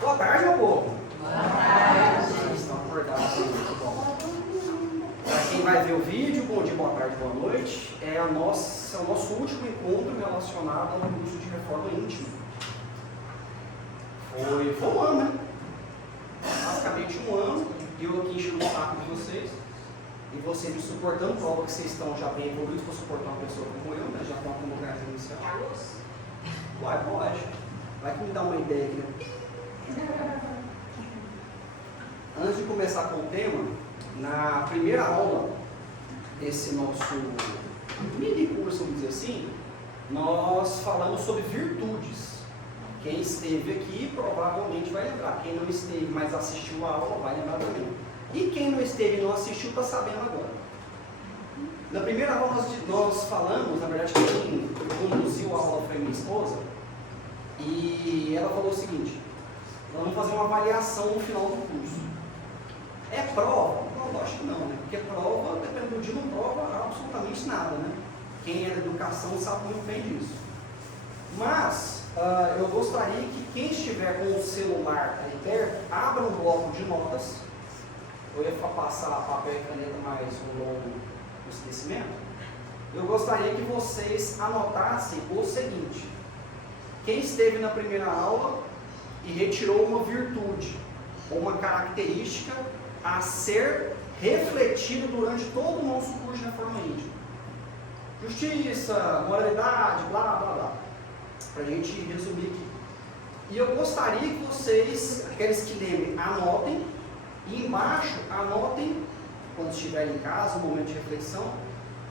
Boa tarde, meu povo. Boa tarde. Vocês estão acordados, muito bom. Para quem vai ver o vídeo, bom dia, boa tarde, boa noite. É o nosso último encontro relacionado ao curso de reforma íntima. Foi um ano, né? Basicamente um ano. Eu aqui enchendo o saco de vocês. E vocês me suportando, prova que vocês estão já bem evoluídos para suportar uma pessoa como eu, né? Já estão com lugar inicial. Uai, pode. Vai que me dá uma ideia aqui, né? Antes de começar com o tema, na primeira aula desse nosso mini curso, vamos dizer assim, nós falamos sobre virtudes. Quem esteve aqui provavelmente vai lembrar. Quem não esteve, mas assistiu a aula, vai lembrar também. E quem não esteve e não assistiu, está sabendo agora. Na primeira aula nós falamos, na verdade quem conduziu a aula foi minha esposa, e ela falou o seguinte: vamos fazer uma avaliação no final do curso. É prova? Não, acho que não, né? Porque prova, dependendo do dia, não prova absolutamente nada, né? Quem é da educação sabe muito bem disso. Mas, eu gostaria que quem estiver com o celular aí perto, abra um bloco de notas. Eu ia passar papel e caneta, mas rolou um esquecimento. Eu gostaria que vocês anotassem o seguinte: quem esteve na primeira aula e retirou uma virtude ou uma característica a ser refletida durante todo o nosso curso de reforma íntima. Justiça, moralidade, blá blá blá. Para a gente resumir aqui. E eu gostaria que vocês, aqueles que lembrem, anotem. E embaixo, anotem, quando estiverem em casa, um momento de reflexão,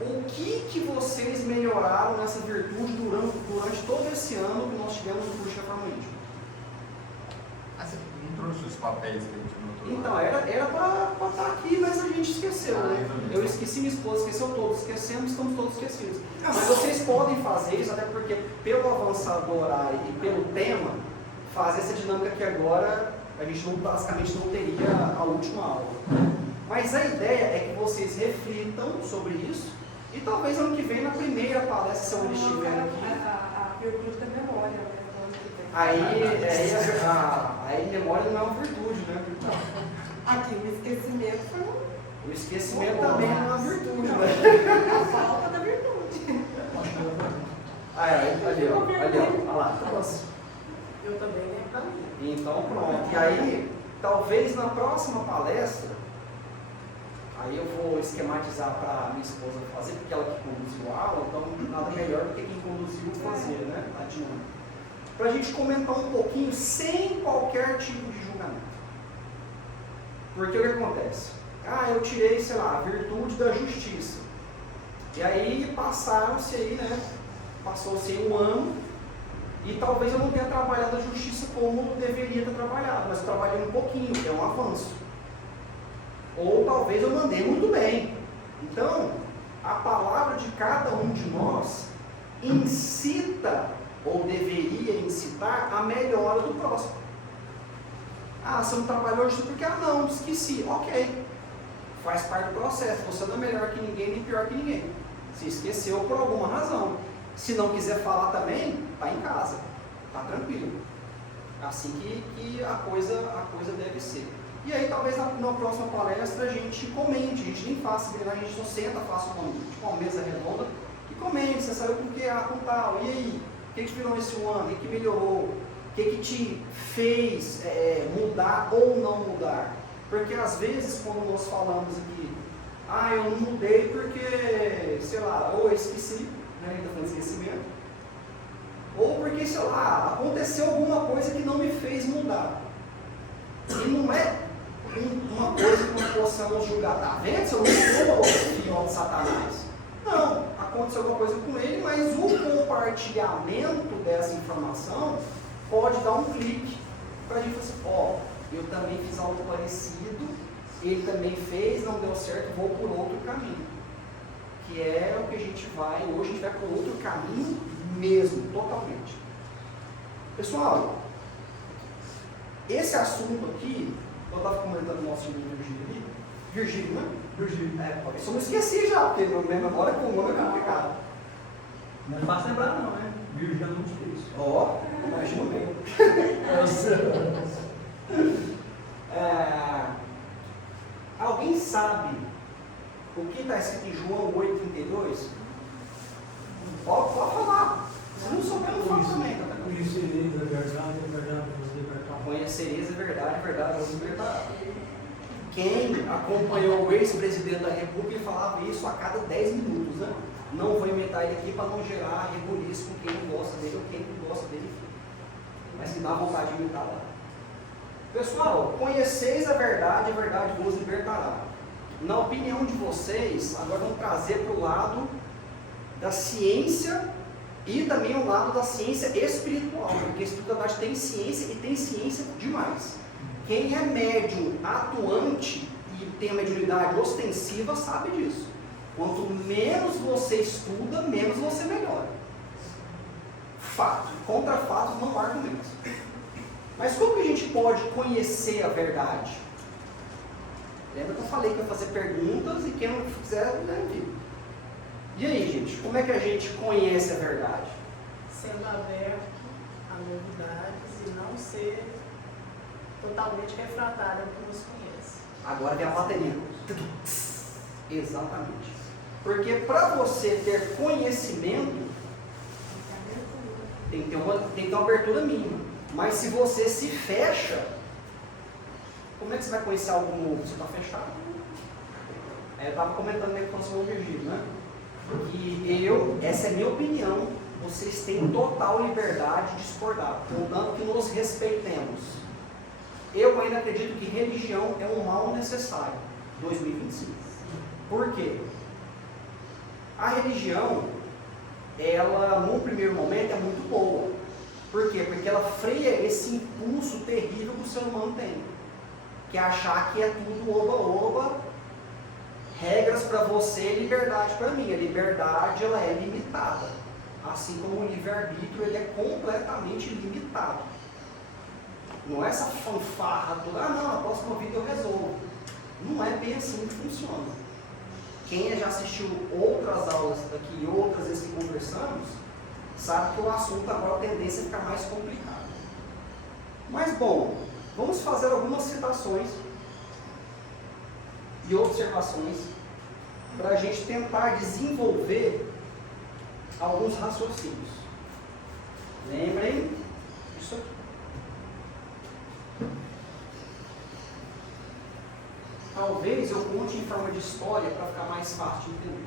o que vocês melhoraram nessa virtude durante todo esse ano que nós tivemos no curso de reforma íntima. Você não trouxe os papéis que a gente notou? Então, era para estar aqui, mas a gente esqueceu, né? Eu esqueci, minha esposa esqueceu, todos esquecemos, estamos todos esquecidos. Mas vocês podem fazer isso, até porque pelo avançar do horário e pelo tema, fazer essa dinâmica que agora a gente basicamente não teria a última aula. Mas a ideia é que vocês reflitam sobre isso e talvez ano que vem, na primeira palestra, se eu não estiver aqui. A virtude da memória, né? Aí memória não é uma virtude, né? Aqui, o esquecimento foi O esquecimento também não é uma virtude, né? a falta da virtude. Ali, ó, olha lá, trouxe. Eu também lembro da minha. Então pronto. E aí, talvez na próxima palestra, aí eu vou esquematizar para minha esposa fazer, porque ela que conduziu a aula, então nada melhor do que quem conduziu fazer, né? A dinâmica. Para a gente comentar um pouquinho sem qualquer tipo de julgamento. Porque o que acontece? Eu tirei, sei lá, a virtude da justiça. E aí passaram-se aí, né? Passou-se um ano e talvez eu não tenha trabalhado a justiça como deveria ter trabalhado, mas eu trabalhei um pouquinho, que é um avanço. Ou talvez eu mandei muito bem. Então, a palavra de cada um de nós incita ou deveria incitar a melhora do próximo. Você não trabalhou hoje porque não, esqueci. Ok, faz parte do processo. Você não é melhor que ninguém nem pior que ninguém. Se esqueceu por alguma razão. Se não quiser falar também, está em casa, está tranquilo. Assim que a coisa deve ser. E aí talvez na próxima palestra a gente comente, a gente nem faça, a gente só senta, faça uma mesa redonda e comente, você sabe por que com tal, e aí? O que virou nesse ano? O que melhorou? O que te fez mudar ou não mudar? Porque às vezes quando nós falamos aqui, eu não mudei porque, sei lá, ou eu esqueci, né, ainda falando de esquecimento, ou porque, sei lá, aconteceu alguma coisa que não me fez mudar. E não é uma coisa que nós possamos julgar, tá vendo? Se eu não sou filho de Satanás. Não, aconteceu alguma coisa com ele, mas o compartilhamento dessa informação pode dar um clique para a gente falar assim, eu também fiz algo parecido, ele também fez, não deu certo, vou por outro caminho. Que é o que a gente vai, hoje a gente vai por outro caminho mesmo, totalmente. Pessoal, esse assunto aqui, eu estava comentando com o nosso amigo Virgílio, né? Virgílio. Talvez eu não esqueci já, porque minha memória com o nome é complicado. Não é fácil lembrar não, né? Virgílio é muito difícil. Imagina bem. O que está escrito em João 8,32? Pode falar. Se não souber, não fala também. Tá? Conhecereis a verdade vos libertará. Conhecereis a verdade vos libertará. Quem acompanhou o ex-presidente da República, ele falava isso a cada 10 minutos, né? Não vou imitar ele aqui para não gerar rebuliço com quem não gosta dele ou quem não gosta dele. Mas que dá vontade de imitar lá. Pessoal, conheceis a verdade vos libertará. Na opinião de vocês, agora vamos trazer para o lado da ciência e também o lado da ciência espiritual, porque a espiritualidade tem ciência e tem ciência demais. Quem é médium atuante e tem a mediunidade ostensiva sabe disso. Quanto menos você estuda, menos você melhora. Fato. Contra fatos não há argumentos. Mas como que a gente pode conhecer a verdade? Lembra que eu falei que eu ia fazer perguntas e quem não fizer, né? E aí, gente, como é que a gente conhece a verdade? Sendo aberto a novidades e não ser totalmente refratário ao que nos conhece. Agora vem a bateria. Exatamente. Porque para você ter conhecimento, tem que ter uma abertura mínima. Mas se você se fecha, como é que você vai conhecer algo novo? Você está fechado? Eu estava comentando com o senhor Virgílio, né? E essa é a minha opinião, vocês têm total liberdade de discordar, contanto que nos respeitemos. Eu ainda acredito que religião é um mal necessário, 2025. Por quê? A religião, ela, num primeiro momento, é muito boa. Por quê? Porque ela freia esse impulso terrível que o ser humano tem, que é achar que é tudo oba-oba, regras para você, liberdade para mim. A liberdade, ela é limitada, assim como o livre-arbítrio, ele é completamente limitado. Não é essa fanfarra do, não, na próxima vida eu resolvo. Não é bem assim que funciona. Quem já assistiu outras aulas aqui, outras vezes que conversamos, sabe que o assunto agora a tendência é ficar mais complicado. Mas bom, vamos fazer algumas citações e observações para a gente tentar desenvolver alguns raciocínios. Lembrem disso aqui. Talvez eu conte em forma de história para ficar mais fácil de entender.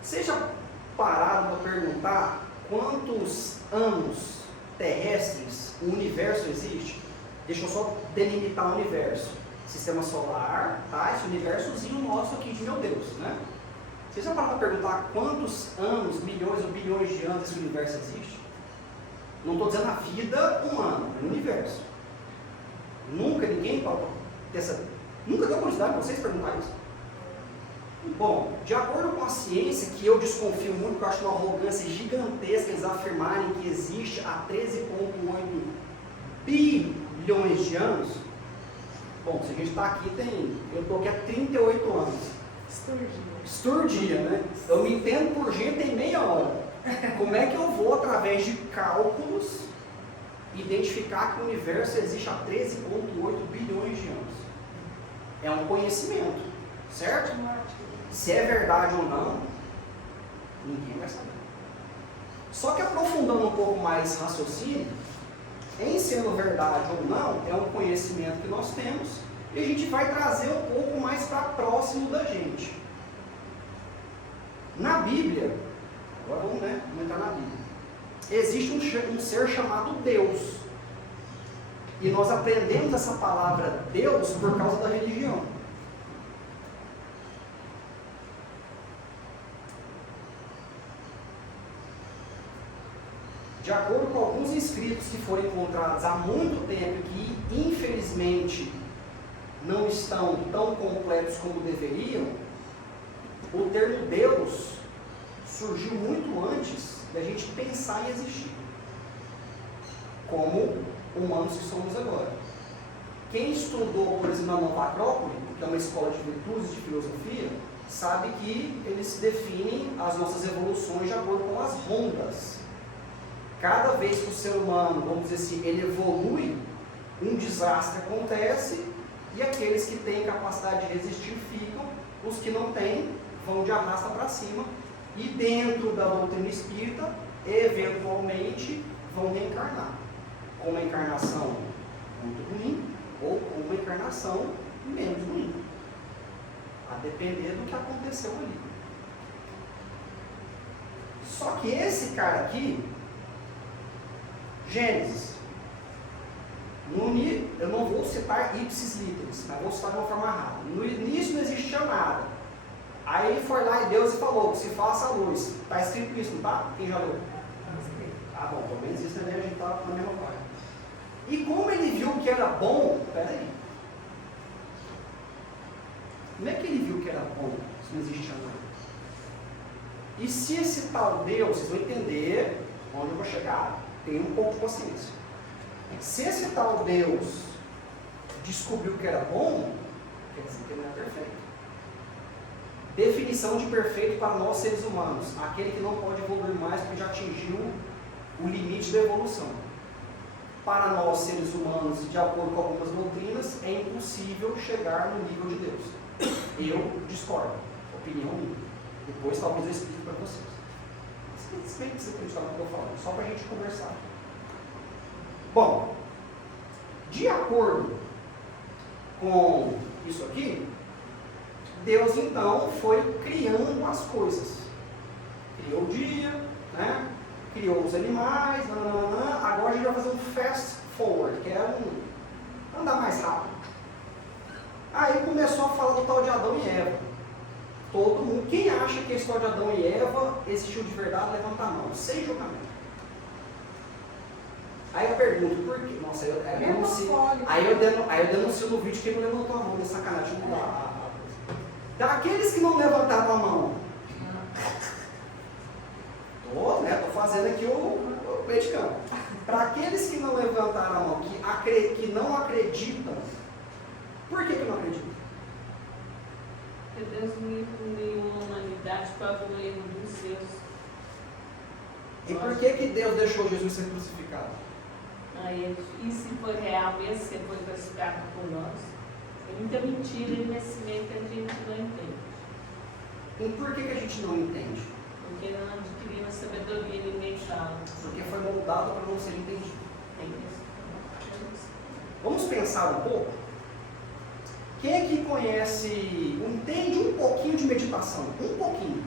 Vocês já pararam para perguntar quantos anos terrestres o universo existe? Deixa eu só delimitar o universo. Sistema solar, tá? Esse universozinho nosso aqui de meu Deus, né? Vocês já pararam para perguntar quantos anos, milhões ou bilhões de anos esse universo existe? Não estou dizendo a vida humana, é o universo. Nunca ninguém nunca deu curiosidade para vocês perguntar isso? Bom, de acordo com a ciência, que eu desconfio muito, que eu acho uma arrogância gigantesca eles afirmarem que existe há 13,8 bilhões de anos. Bom, se a gente está aqui, eu estou aqui há 38 anos. Esturdia, né? Eu me entendo por gente em meia hora. Como é que eu vou, através de cálculos, identificar que o universo existe há 13,8 bilhões de anos? É um conhecimento, certo? Se é verdade ou não, ninguém vai saber. Só que aprofundando um pouco mais esse raciocínio, em sendo verdade ou não, é um conhecimento que nós temos e a gente vai trazer um pouco mais para próximo da gente. Na Bíblia, agora vamos entrar na Bíblia, existe um ser chamado Deus. E nós aprendemos essa palavra Deus por causa da religião. De acordo com alguns escritos que foram encontrados há muito tempo e que, infelizmente, não estão tão completos como deveriam, o termo Deus surgiu muito antes da gente pensar em existir, como humanos que somos agora. Quem estudou, por exemplo, na Nova Acrópole, que é uma escola de virtudes de filosofia, sabe que eles definem as nossas evoluções de acordo com as rondas. Cada vez que o ser humano, vamos dizer assim, ele evolui, um desastre acontece e aqueles que têm capacidade de resistir ficam Os que não têm vão de arrasta para cima e dentro da doutrina espírita, eventualmente, vão reencarnar. Com uma encarnação muito ruim ou com uma encarnação menos ruim. A depender do que aconteceu ali. Só que esse cara aqui, Gênesis, eu não vou citar ipsis literis, mas vou citar de uma forma rápida. No início não existia nada. Aí foi lá e Deus falou que se faça a luz. Está escrito isso, não está? Quem já leu? Ah, bom, pelo menos isso também a gente está na mesma página. E como ele viu que era bom, peraí. Como é que ele viu que era bom se não existia nada? E se esse tal Deus, vocês vão entender onde eu vou chegar. Tenha um pouco de paciência. Se esse tal Deus descobriu que era bom, quer dizer que ele não é perfeito. Definição de perfeito para nós seres humanos: aquele que não pode evoluir mais porque já atingiu o limite da evolução. Para nós seres humanos, de acordo com algumas doutrinas, é impossível chegar no nível de Deus. Eu discordo. Opinião minha. Depois talvez eu explique para vocês. Vocês nem precisam acreditar no que eu estou falando, só para a gente conversar. Bom, de acordo com isso aqui, Deus então foi criando as coisas. Criou o dia, né? Criou os animais, agora a gente vai fazer um fast forward, que é andar mais rápido. Aí começou a falar do tal de Adão e Eva. Todo mundo, quem acha que a história de Adão e Eva existiu de verdade, levanta a mão, sem julgamento. Aí eu pergunto, por quê? Nossa, eu denuncio no vídeo que ele não levantou a mão, de sacanagem. Daqueles que não levantaram a mão, tô fazendo aqui o meio de campo. Para aqueles que não levantaram a mão, que não acreditam, por que não acreditam? Porque Deus não uniu uma humanidade para o erro dos seus. E por que Deus deixou Jesus ser crucificado? E se for real mesmo, se foi crucificado por nós? Tem muita mentira e nesse meio que a gente não entende. E por que a gente não entende? Porque não adquirimos sabedoria mental. Porque foi moldado para não ser entendido. Tem isso. Vamos pensar um pouco? Quem é que conhece, entende um pouquinho de meditação? Um pouquinho.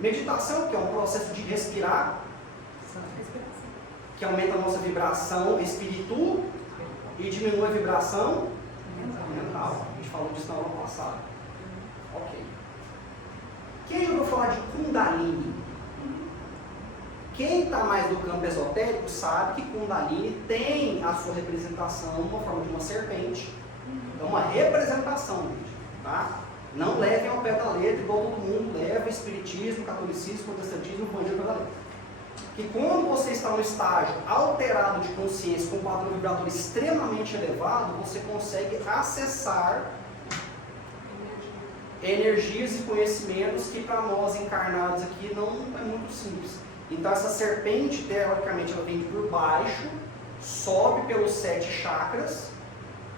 Meditação, que é um processo de respirar, que aumenta a nossa vibração espiritual e diminui a vibração mental. A gente falou disso na aula passada. Ok. Quem já ouviu falar de Kundalini? Quem está mais no campo esotérico sabe que Kundalini tem a sua representação na forma de uma serpente. É uma representação, gente, tá? Não levem ao pé da letra, igual todo mundo leva, espiritismo, catolicismo, protestantismo, bandido pela letra. Que quando você está no estágio alterado de consciência, com um padrão vibratório extremamente elevado, você consegue acessar energias e conhecimentos que para nós encarnados aqui não é muito simples. Então essa serpente, teoricamente, ela vem por baixo, sobe pelos 7 chakras.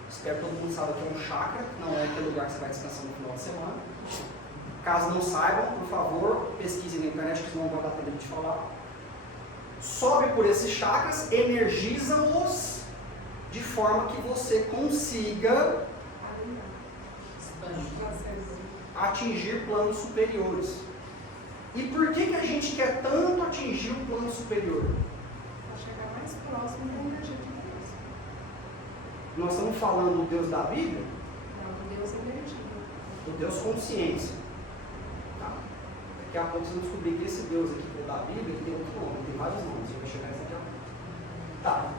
Espero que todo mundo saiba que é um chakra, não é aquele lugar que você vai descansar no final de semana. Caso não saibam, por favor, pesquisem na internet, que senão não vai dar tempo de falar. Sobe por esses chakras, energiza-os de forma que você consiga atingir planos superiores. E por que a gente quer tanto atingir o plano superior? Para chegar mais próximo da energia de Deus. Nós estamos falando do Deus da Bíblia? Não, do Deus energia. Do Deus consciência. Tá? Daqui a pouco vocês vão descobrir que esse Deus aqui que é da Bíblia, ele tem outro nome, tem vários nomes, a gente vai chegar nesse aqui a pouco. Tá.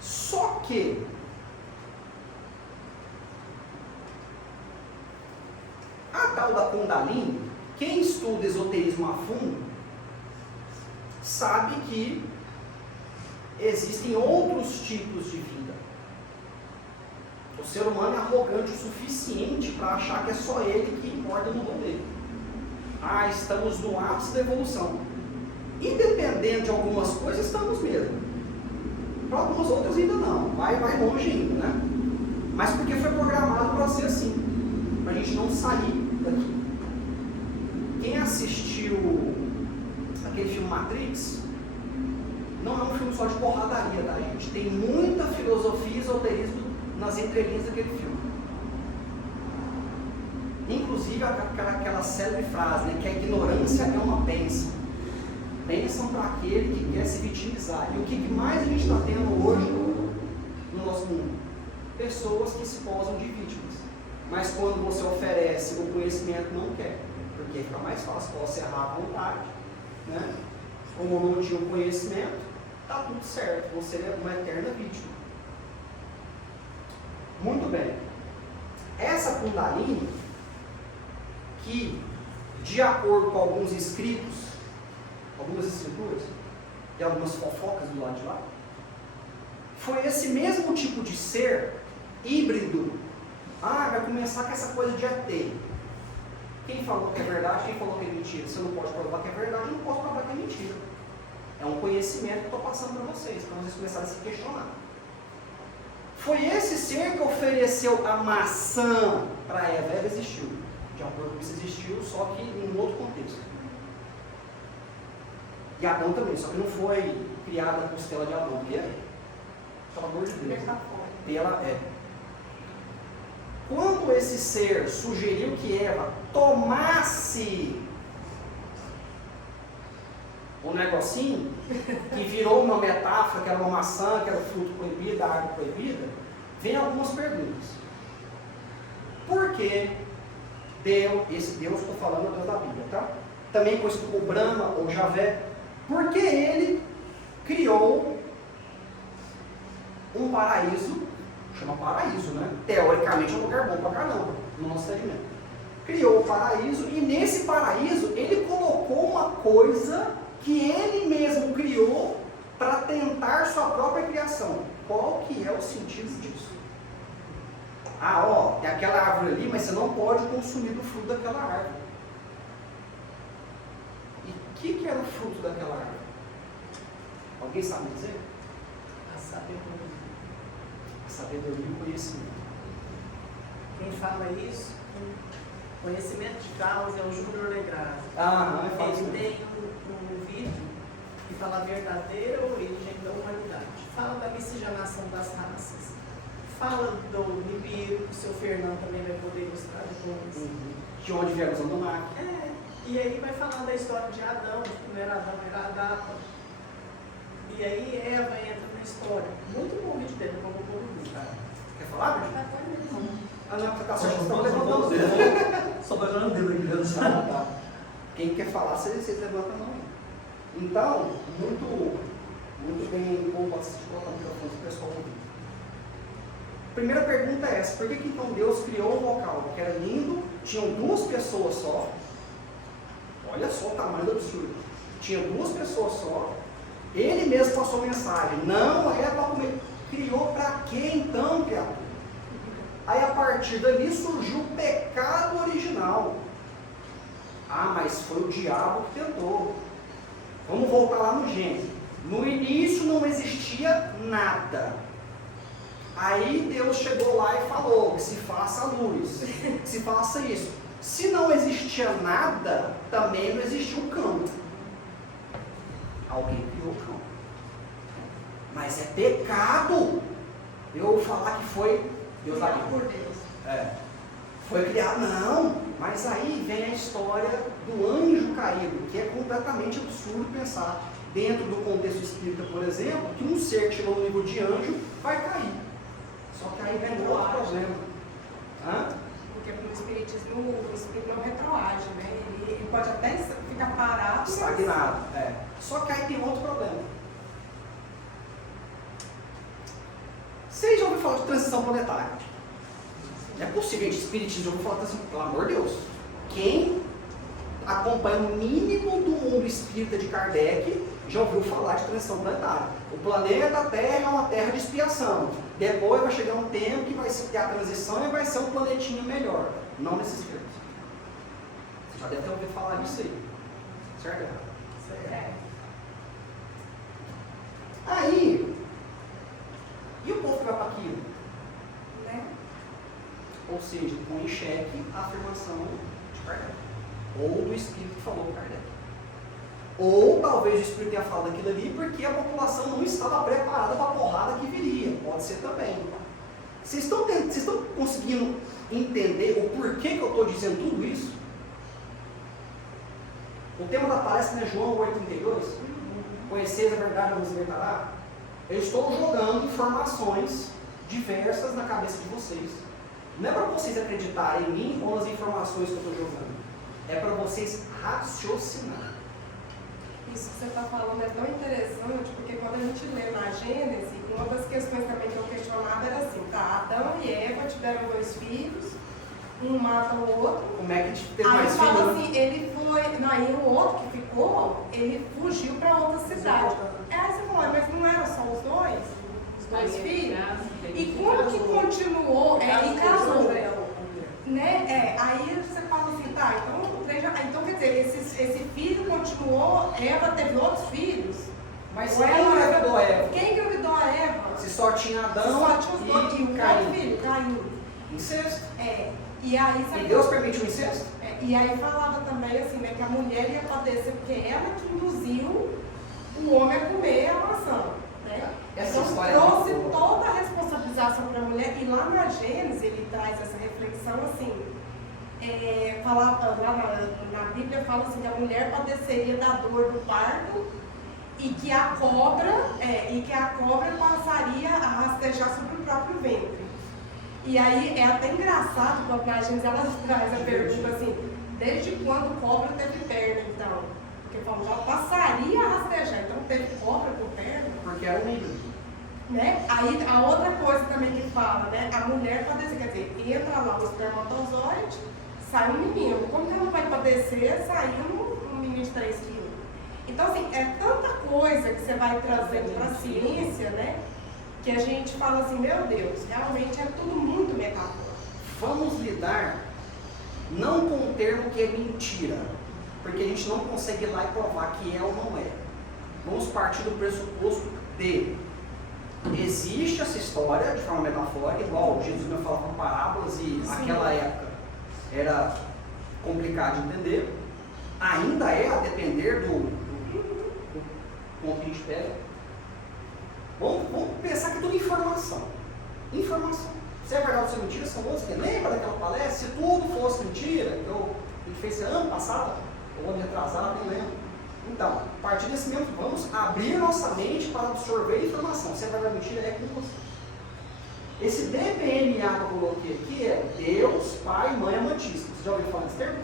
Só que a tal da Kundalini, quem estuda esoterismo a fundo, sabe que existem outros tipos de vida. O ser humano é arrogante o suficiente para achar que é só ele que importa no rolê. Estamos no ápice da evolução. Independente de algumas coisas, estamos mesmo. Para algumas outras ainda não. Vai longe ainda, né? Mas porque foi programado para ser assim. para a gente não sair daqui. Quem assistiu aquele filme Matrix, não é um filme só de porradaria, tá, gente? Tem muita filosofia e esoterismo nas entrelinhas daquele filme. Inclusive aquela célebre frase, né, que a ignorância é uma bênção. Bênção para aquele que quer se vitimizar. E o que mais a gente está tendo hoje no nosso mundo? Pessoas que se posam de vítimas. Mas quando você oferece o conhecimento, não quer. Porque fica mais fácil, posso errar à vontade. Né? Como eu não tinha o conhecimento, está tudo certo. Você é uma eterna vítima. Muito bem. Essa Kundalini, que de acordo com alguns escritos, algumas escrituras e algumas fofocas do lado de lá, foi esse mesmo tipo de ser híbrido. Vai começar com essa coisa de ET. Quem falou que é verdade, quem falou que é mentira? Você não pode provar que é verdade, eu não posso provar que é mentira. É um conhecimento que eu estou passando para vocês começarem a se questionar. Foi esse ser que ofereceu a maçã para Eva. Eva existiu. De acordo com isso existiu, só que em um outro contexto. E Adão também, só que não foi criada a costela de Adão, porque, pelo amor de Deus, quando esse ser sugeriu que Eva tomasse um negocinho, que virou uma metáfora, que era uma maçã, que era o fruto proibido, a árvore proibida, vem algumas perguntas. Por que esse Deus, estou falando, é o Deus da Bíblia, tá? Também conhecido como Brahma ou Javé, porque ele criou um paraíso, chama paraíso, né? Teoricamente é um lugar bom pra caramba, no nosso segmento. Criou o paraíso e nesse paraíso ele colocou uma coisa que ele mesmo criou para tentar sua própria criação. Qual que é o sentido disso? Tem aquela árvore ali, mas você não pode consumir do fruto daquela árvore. E o que era o fruto daquela árvore? Alguém sabe dizer? A sabedoria. A sabedoria e o conhecimento. Quem fala isso, conhecimento de causa, é o Júnior Legrado. Ele tem um vídeo que fala a verdadeira origem da humanidade. Fala da miscigenação das raças. Fala do Nibiru, que o seu Fernando também vai poder ilustrar depois. De onde vieram os Anunnaki. E aí vai falando da história de Adão, o primeiro Adão era Adapa. E aí Eva entra na história. Muito bom vídeo dele, não vou pôr no vídeo. Quer falar, Bíblia? Não, você está só levantando o dedo. dedo. Só está jogando dedo aqui, Tá. Quem quer falar, vocês levantam a mão. Então, muito bem, vou assistir colocar o microfone para o pessoal ouvir. Primeira pergunta é essa: por que então Deus criou um local que era lindo, tinham 2 pessoas só? Olha só o tamanho do absurdo. Tinha 2 pessoas só. Ele mesmo passou a mensagem: não é para comer. Criou para quê então, criatura? Aí a partir dali surgiu o pecado original. Mas foi o diabo que tentou. Vamos voltar lá no Gênesis. No início não existia nada. Aí Deus chegou lá e falou que se faça a luz, que se faça isso. Se não existia nada, também não existia um cão. Alguém criou o cão. Mas é pecado eu falar que foi Deus lá por Deus. Foi criado. Não, mas aí vem a história do anjo caído, que é completamente absurdo pensar, dentro do contexto espírita, por exemplo, que um ser que chegou no nível de anjo vai cair. Só que aí vem outro problema. Porque no espiritismo o espírito não retroage, né? Ele pode até ficar parado. Estagnado. Só que aí tem outro problema. Vocês já ouviram falar de transição planetária? Não é possível, gente, espiritismo já ouviu falar de transição, pelo amor de Deus. Quem acompanha o mínimo do mundo espírita de Kardec já ouviu falar de transição planetária. O planeta Terra é uma terra de expiação. Depois vai chegar um tempo que vai ter a transição e vai ser um planetinha melhor. Não nesses termos. Você já deve ter ouvido falar disso aí. Certo? Certo. Aí, e o povo que vai para aquilo? Né? Ou seja, põe em xeque a afirmação de Kardec. Ou do Espírito que falou com Kardec. Ou talvez o Espírito tenha falado aquilo ali porque a população não estava preparada para a porrada que viria. Pode ser também. Vocês estão conseguindo entender o porquê que eu estou dizendo tudo isso? O tema da palestra não é João 8,32? Conheceis a verdade, vos libertará? Eu estou jogando informações diversas na cabeça de vocês. Não é para vocês acreditarem em mim ou nas informações que eu estou jogando. É para vocês raciocinarem. Isso que você está falando é tão interessante, porque quando a gente lê na Gênesis, uma das questões também que eu questionava era assim, tá, Adão e Eva tiveram 2 filhos, um mata o outro. Como é que teve Aí mais fala filho? assim, ele foi, não, aí o outro que ficou, ele fugiu para outra cidade. Aí você falou, mas não eram só os 2? Os 2 filhos? E como que continuou, e casou, né? Aí você fala assim, tá, então quer dizer, esse filho continuou, Eva teve outros filhos. Mas Ou quem ela- engravidou Eva? Quem engravidou a Eva? Se só tinha Adão Só tinha os dois, e o Caim. outro filho, Caim. Incesto. E aí, E sabe, Deus permitiu o incesto? e aí falava também assim, né, que a mulher ia padecer porque ela que induziu o homem a comer a maçã, né? Essa Então história é trouxe muito boa. toda a responsabilização para a mulher, e lá na Gênesis ele traz essa reflexão assim, lá na Bíblia fala assim que a mulher padeceria da dor do parto e que a cobra passaria a rastejar sobre o próprio ventre. E aí é até engraçado quando a Gênesis ela traz a pergunta assim, desde quando cobra teve perna então? Porque falou, ela passaria a rastejar, então teve cobra com perna? Porque era um híbrido. Né? Aí a outra coisa também que fala, né? A mulher padecer, quer dizer, entra lá o espermatozoide, sai um menino. Como que ela vai padecer saindo um menino de 3 quilos? Então, assim, é tanta coisa que você vai trazendo para a ciência, né? Que a gente fala assim, meu Deus, realmente é tudo muito metafórico. Vamos lidar não com o termo que é mentira, porque a gente não consegue ir lá e provar que é ou não é. Vamos partir do pressuposto de existe essa história de forma metafórica, igual Jesus me falava com parábolas e naquela época era complicado de entender. Ainda é a depender do ponto que a gente pega. Vamos pensar que é tudo informação. Informação. Se é verdade ou se é mentira, são outros que lembra daquela palestra, se tudo fosse mentira, que a gente fez ano passado, ou ano retrasado, nem lembro. Então, a partir desse momento, vamos abrir nossa mente para absorver informação. Se é verdade ou mentira, é com você. Esse DPMA que eu coloquei aqui é Deus, Pai, Mãe, Amantíssimo. Você já ouviu falar desse termo?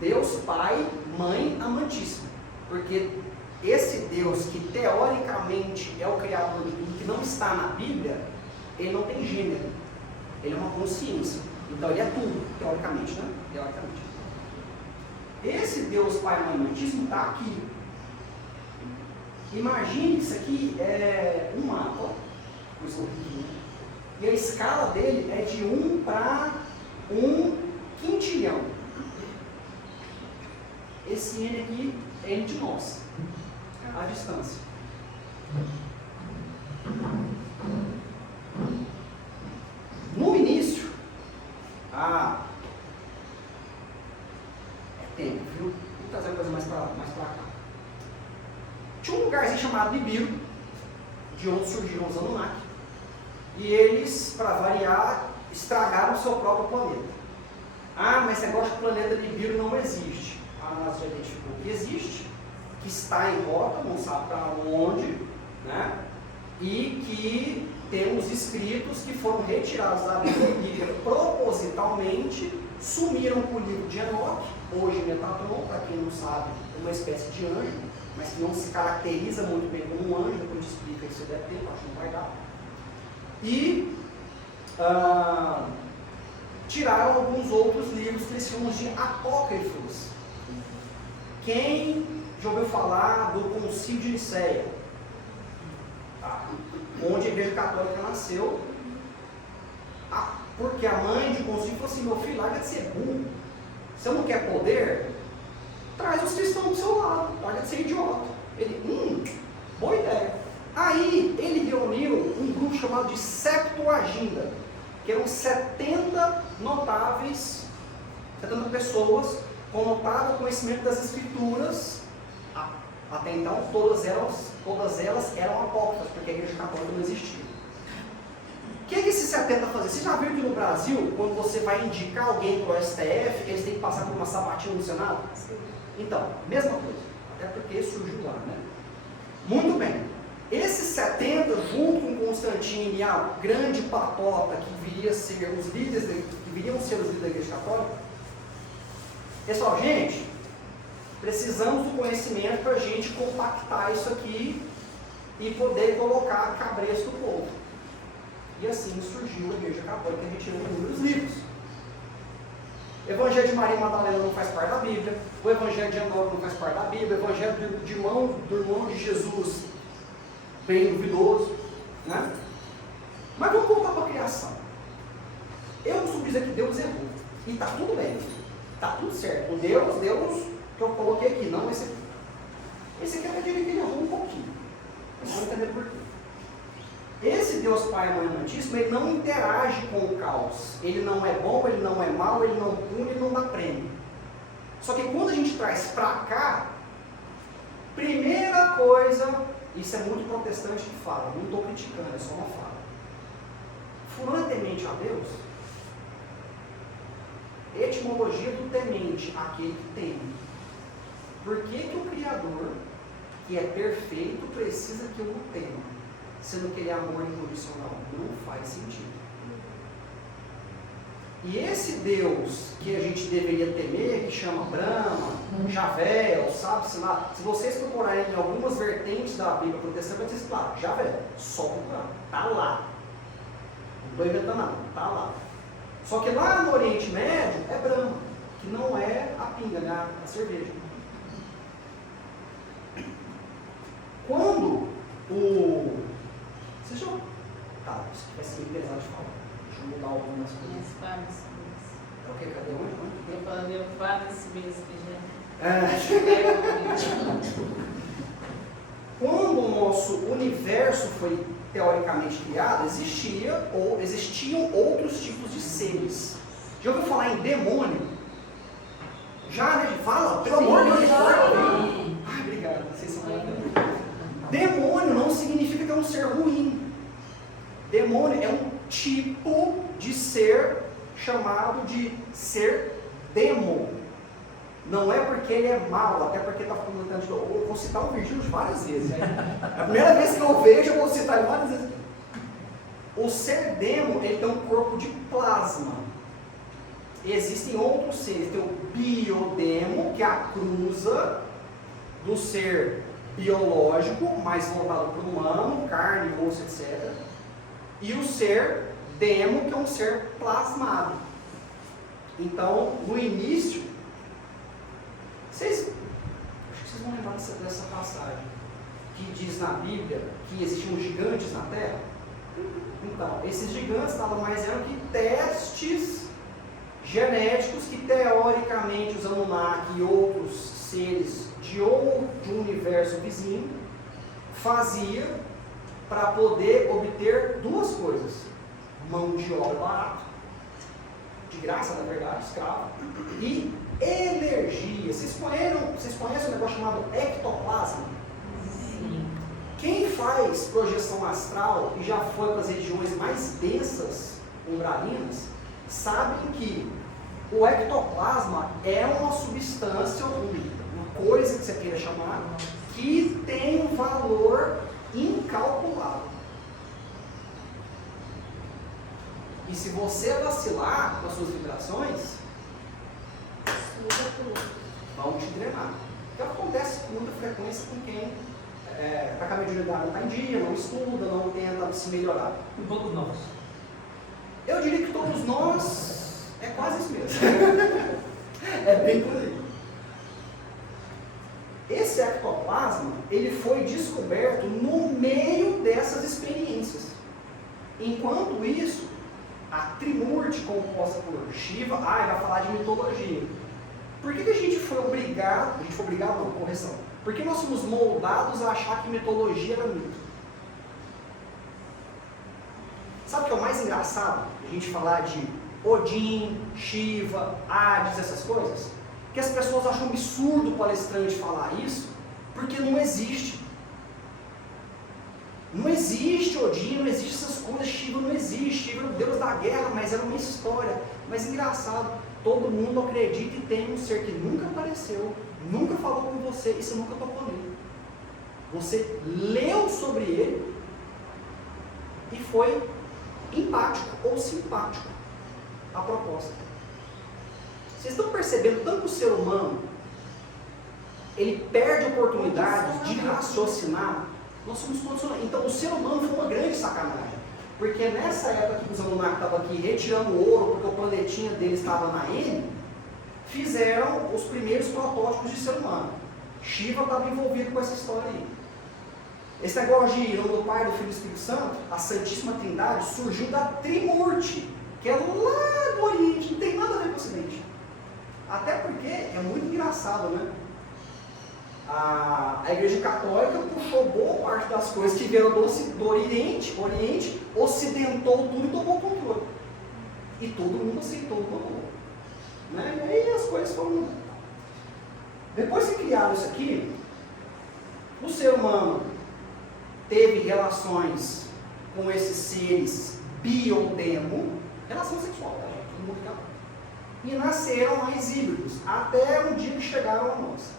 Deus, Pai, Mãe, Amantíssimo. Porque esse Deus que teoricamente é o Criador de tudo, que não está na Bíblia, ele não tem gênero. Ele é uma consciência. Então ele é tudo, teoricamente, né? Teoricamente. Esse Deus Pai, Mãe, Amantíssimo está aqui. Imagine que isso aqui é um mapa, e a escala dele é de 1 para 1 quintilhão. Esse N aqui é N de nós, a distância. No início, é tempo, viu? Vou trazer a coisa mais para cá. Tinha um lugarzinho chamado Nibiru, de onde surgiram os Anunnaki, e eles, para variar, estragaram o seu próprio planeta. Mas esse negócio de planeta Nibiru não existe. A NASA já identificou que existe, que está em rota, não sabe para onde, né? E que temos escritos que foram retirados da Bíblia propositalmente, sumiram com o livro de Enoque, hoje Metatron, para quem não sabe, uma espécie de anjo, mas que não se caracteriza muito bem como um anjo, depois explica que você deve ter, acho que não vai dar. E tiraram alguns outros livros que eles chamam de apócrifos. Quem já ouviu falar do Concílio de Nicéia? Onde a Igreja Católica nasceu, porque a mãe de Concílio falou assim: meu filho, larga de ser burro. Você não quer poder? Traz os cristãos do seu lado, larga de ser idiota. Ele, boa ideia. Aí ele reuniu um grupo chamado de Septuaginta. que eram 70 notáveis, 70 pessoas com notável conhecimento das Escrituras. Até então, todas elas eram apócrifas, porque a Igreja Católica não existia. O que esses 70 faziam? Você já viu que no Brasil, quando você vai indicar alguém para o STF, eles têm que passar por uma sabatina no Senado? Sim. Então, mesma coisa, até porque surgiu lá, né? Muito bem. Esses 70, junto com Constantino e a grande patota que viriam ser os líderes da Igreja Católica, pessoal, gente, precisamos do conhecimento para a gente compactar isso aqui e poder colocar a cabresto do povo. E assim surgiu a Igreja Católica, retirando inúmeros livros. O Evangelho de Maria Madalena não faz parte da Bíblia, o Evangelho de Andrônico não faz parte da Bíblia, o Evangelho do irmão de Jesus, bem duvidoso, né? Mas vamos voltar para a criação. Eu costumo dizer que Deus errou, e está tudo bem, está tudo certo. O Deus que eu coloquei aqui, não esse aqui. Esse aqui eu diria que ele errou um pouquinho, mas vamos entender por quê. Esse Deus Pai Amantíssimo, ele não interage com o caos. Ele não é bom, ele não é mau, ele não pune, ele não dá prêmio. Só que quando a gente traz para cá, primeira coisa, isso é muito protestante que fala, não estou criticando, é só uma fala. Fulano é temente a Deus? Etimologia do temente, aquele que teme. Por que o Criador, que é perfeito, precisa que eu o tema? Sendo que ele é amor incondicional. Não faz sentido. E esse Deus que a gente deveria temer, que chama Brahma, Javé, sabe-se lá, se vocês procurarem em algumas vertentes da Bíblia protestante, vai dizer, claro, Javé, só procurar, está lá. Não estou inventando nada, está lá. Só que lá no Oriente Médio é Brahma, que não é a pinga, né, a cerveja. Quando Vocês já... Tá, isso aqui vai ser bem pesado de falar. Deixa eu mudar algumas coisas. Mas fala esse mês. É o que? Cadê onde? Eu falei, eu falo esse mês que Quando o nosso universo foi teoricamente criado, existiam outros tipos de seres. Já ouviu falar em demônio? Já, né? Fala, pelo amor de Deus. Ai, obrigado, vocês são muito. Demônio não significa que é um ser ruim. Demônio é um tipo de ser chamado de ser demo. Não é porque ele é mau, até porque está comentando. Eu vou citar o Virgílio várias vezes. A primeira vez que eu vejo, eu vou citar ele várias vezes. O ser demo, ele tem um corpo de plasma. Existem outros seres. Tem o biodemo, que é a cruza do ser biológico, mais voltado para o humano, carne, osso, etc. E o ser demo, que é um ser plasmado. Então, no início, acho que vocês vão lembrar dessa passagem, que diz na Bíblia que existiam gigantes na Terra. Então, esses gigantes nada mais eram que testes genéticos que, teoricamente, os Anunnaki e outros seres de um universo vizinho fazia para poder obter duas coisas: mão de obra barata, de graça, na verdade, escravo, e energia. Vocês conhecem um negócio chamado ectoplasma? Sim. Quem faz projeção astral e já foi para as regiões mais densas, umbralinas, sabem que o ectoplasma é uma substância, uma coisa que você queira chamar, que tem um valor incalculável. E se você vacilar com as suas vibrações, vão te drenar. O que acontece com muita frequência com quem está com a mediunidade não está em dia, não estuda, não tenta se melhorar. E todos nós. Eu diria que todos nós é quase isso mesmo. É bem por aí. Esse ectoplasma, ele foi descoberto no meio dessas experiências. Enquanto isso, a Trimurti, composta por Shiva, vai falar de mitologia. Por que a gente foi obrigado, não, correção, por que nós fomos moldados a achar que mitologia era mito? Sabe o que é o mais engraçado? A gente falar de Odin, Shiva, Hades, essas coisas? Que as pessoas acham absurdo o palestrante falar isso, porque não existe. Não existe Odin, não existe essas coisas, Shiva não existe. Shiva é o deus da guerra, mas era uma história. Mas engraçado, todo mundo acredita e tem um ser que nunca apareceu, nunca falou com você e você nunca tocou nele. Você leu sobre ele e foi empático ou simpático à proposta. Vocês estão percebendo tanto que o ser humano ele perde oportunidades de raciocinar? Nós somos condicionados. Então o ser humano foi uma grande sacanagem. Porque nessa época que os Anunnaki estavam aqui retirando ouro, porque o planetinha deles estava na M, fizeram os primeiros protótipos de ser humano. Shiva estava envolvido com essa história aí. Esse negócio de nome do Pai, do Filho e do Espírito Santo, a Santíssima Trindade, surgiu da Trimurti, que é lá do Oriente, não tem nada a ver com o Ocidente. Até porque é muito engraçado, né? A Igreja Católica puxou boa parte das coisas que vieram do Oriente, ocidentou tudo e tomou o controle. E todo mundo aceitou o controle. Né? E aí as coisas foram. Depois que criaram isso aqui, o ser humano teve relações com esses seres biodemo, relação sexual, tá, gente? Todo mundo acabou. E nasceram mais híbridos, até um dia que chegaram a nós.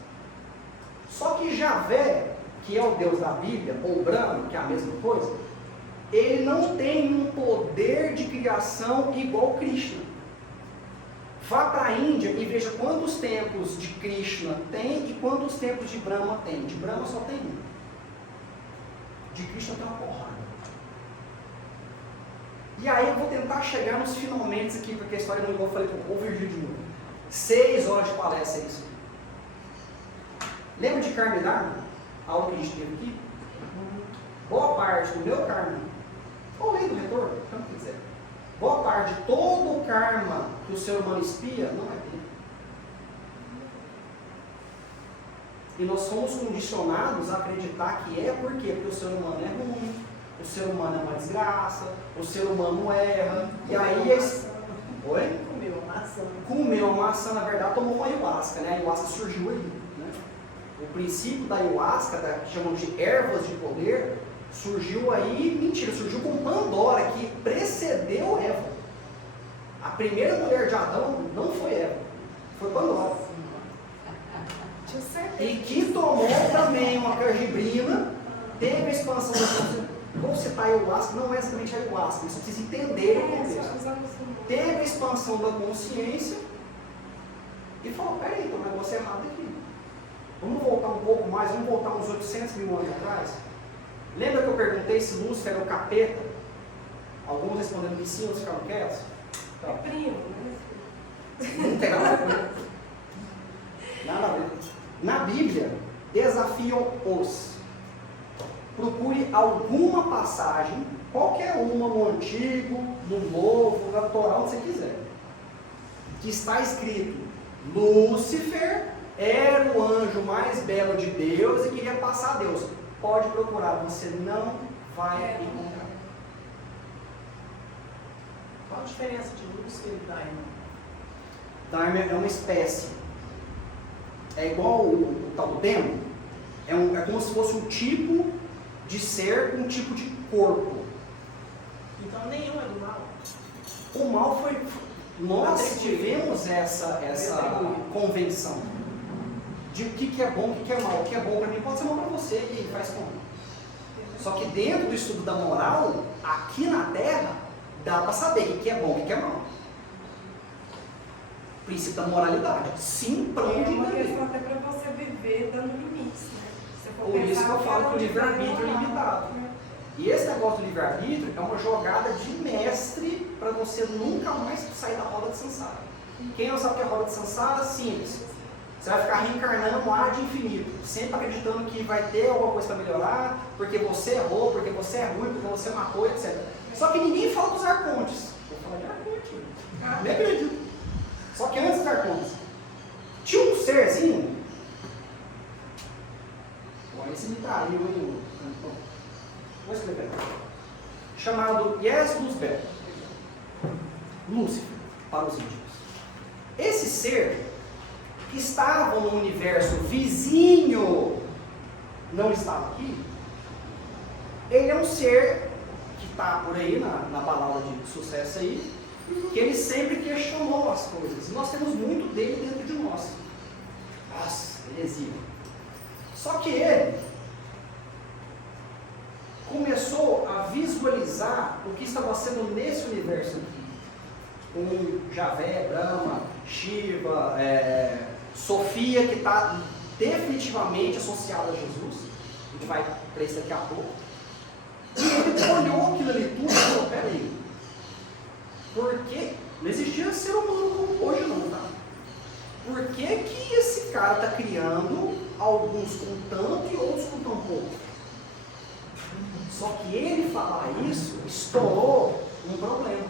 Só que Javé, que é o Deus da Bíblia, ou Brahma, que é a mesma coisa, ele não tem um poder de criação igual Krishna. Vá para a Índia e veja quantos templos de Krishna tem e quantos templos de Brahma tem. De Brahma só tem um. De Krishna tem uma porrada. E aí eu vou tentar chegar nos finalmente aqui, porque a história é muito boa. Eu falei, vou virgir de novo. 6 horas de palestra é isso. Lembra de Karma e Dharma? A aula que a gente teve aqui? Boa parte do meu karma, ou lei do retorno, como quiser. Boa parte de todo o karma que o ser humano espia não é dele. E nós somos condicionados a acreditar que é por quê? Porque o ser humano é ruim, o ser humano é uma desgraça, o ser humano erra, e aí esse... Oi? Comeu a maçã. Comeu a maçã, na verdade tomou uma ayahuasca, né? A ayahuasca surgiu aí, né? O princípio da ayahuasca, que chamam de ervas de poder, surgiu aí, mentira, surgiu com Pandora, que precedeu Eva. A primeira mulher de Adão não foi Eva, foi Pandora. E que tomou também uma canjibrina, teve a expansão da consciência. Vou citar a ayahuasca, não é exatamente a ayahuasca, mas você precisa entender o contexto. Teve a expansão da consciência e falou, peraí, tem um negócio errado aqui. Vamos voltar um pouco mais, vamos voltar uns 800 mil anos atrás. Lembra que eu perguntei se Lúcifer era o capeta? Alguns responderam que sim, outros ficaram quietos. Então, É primo, né? não tem nada a ver. Nada a ver. Na Bíblia, desafiam-os. Procure alguma passagem, qualquer uma, no Antigo, no Novo, na Torá, onde você quiser, que está escrito: Lúcifer era o anjo mais belo de Deus e queria passar a Deus. Pode procurar, você não vai encontrar. Qual a diferença de Lúcifer e Daimon? Daimon é uma espécie. É igual o tal do demo. É como se fosse um tipo de ser com um tipo de corpo. Então nenhum é do mal. O mal foi... Nós tivemos essa convenção de o que é bom, o que é mal. O que é bom para mim pode ser bom para você, e aí faz como? Só que dentro do estudo da moral, aqui na Terra, dá para saber o que é bom e o que é mal. O princípio da moralidade. Sim, para onde É uma entender. questão até para você viver dando limites, né? Se for Por isso que eu pensar falo que o onde livre-arbítrio vai é morar, limitado. né? E esse negócio do livre-arbítrio é uma jogada de mestre para você nunca mais sair da roda de Sansara. Quem não sabe o que é roda de Sansara? Simples. Você vai ficar reencarnando lá de infinito, sempre acreditando que vai ter alguma coisa para melhorar, porque você errou, porque você é ruim, porque você matou, etc. Só que ninguém fala dos arcontes. Vou falar de arconte. Nem acredito. Só que antes dos arcontes, tinha um serzinho. Pô, esse me traiu, hein? Vou escrever. chamado Yes Luzbel, Lúcifer, para os índios. Esse ser que estava no universo vizinho, não estava aqui, ele é um ser que está por aí na balada de sucesso aí, que ele sempre questionou as coisas. Nós temos muito dele dentro de nós. Nossa, heresia. Só que ele começou a visualizar o que estava sendo nesse universo aqui. Com Javé, Brahma, Shiva, Sofia, que está definitivamente associada a Jesus. A gente vai para isso daqui a pouco. E ele olhou aquilo ali tudo e falou, peraí, porque não existia ser humano como hoje não, tá? Por que esse cara está criando alguns com tanto e outros com tão pouco? Só que ele falar isso estourou um problema.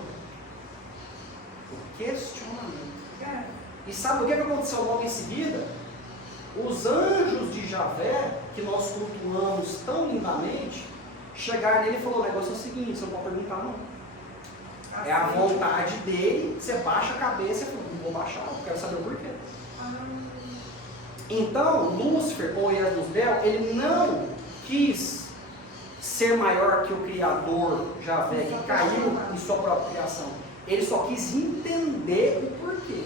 O questionamento. E sabe o que aconteceu logo em seguida? Os anjos de Javé, que nós cultuamos tão lindamente, chegaram nele e falaram, o negócio é o seguinte, você não pode perguntar não. É a vontade dele, você baixa a cabeça e fala, não vou baixar, eu quero saber o porquê. Então, Lúcifer, ou Luzbel, ele não quis ser maior que o Criador Javé, que caiu em sua própria criação. Ele só quis entender o porquê.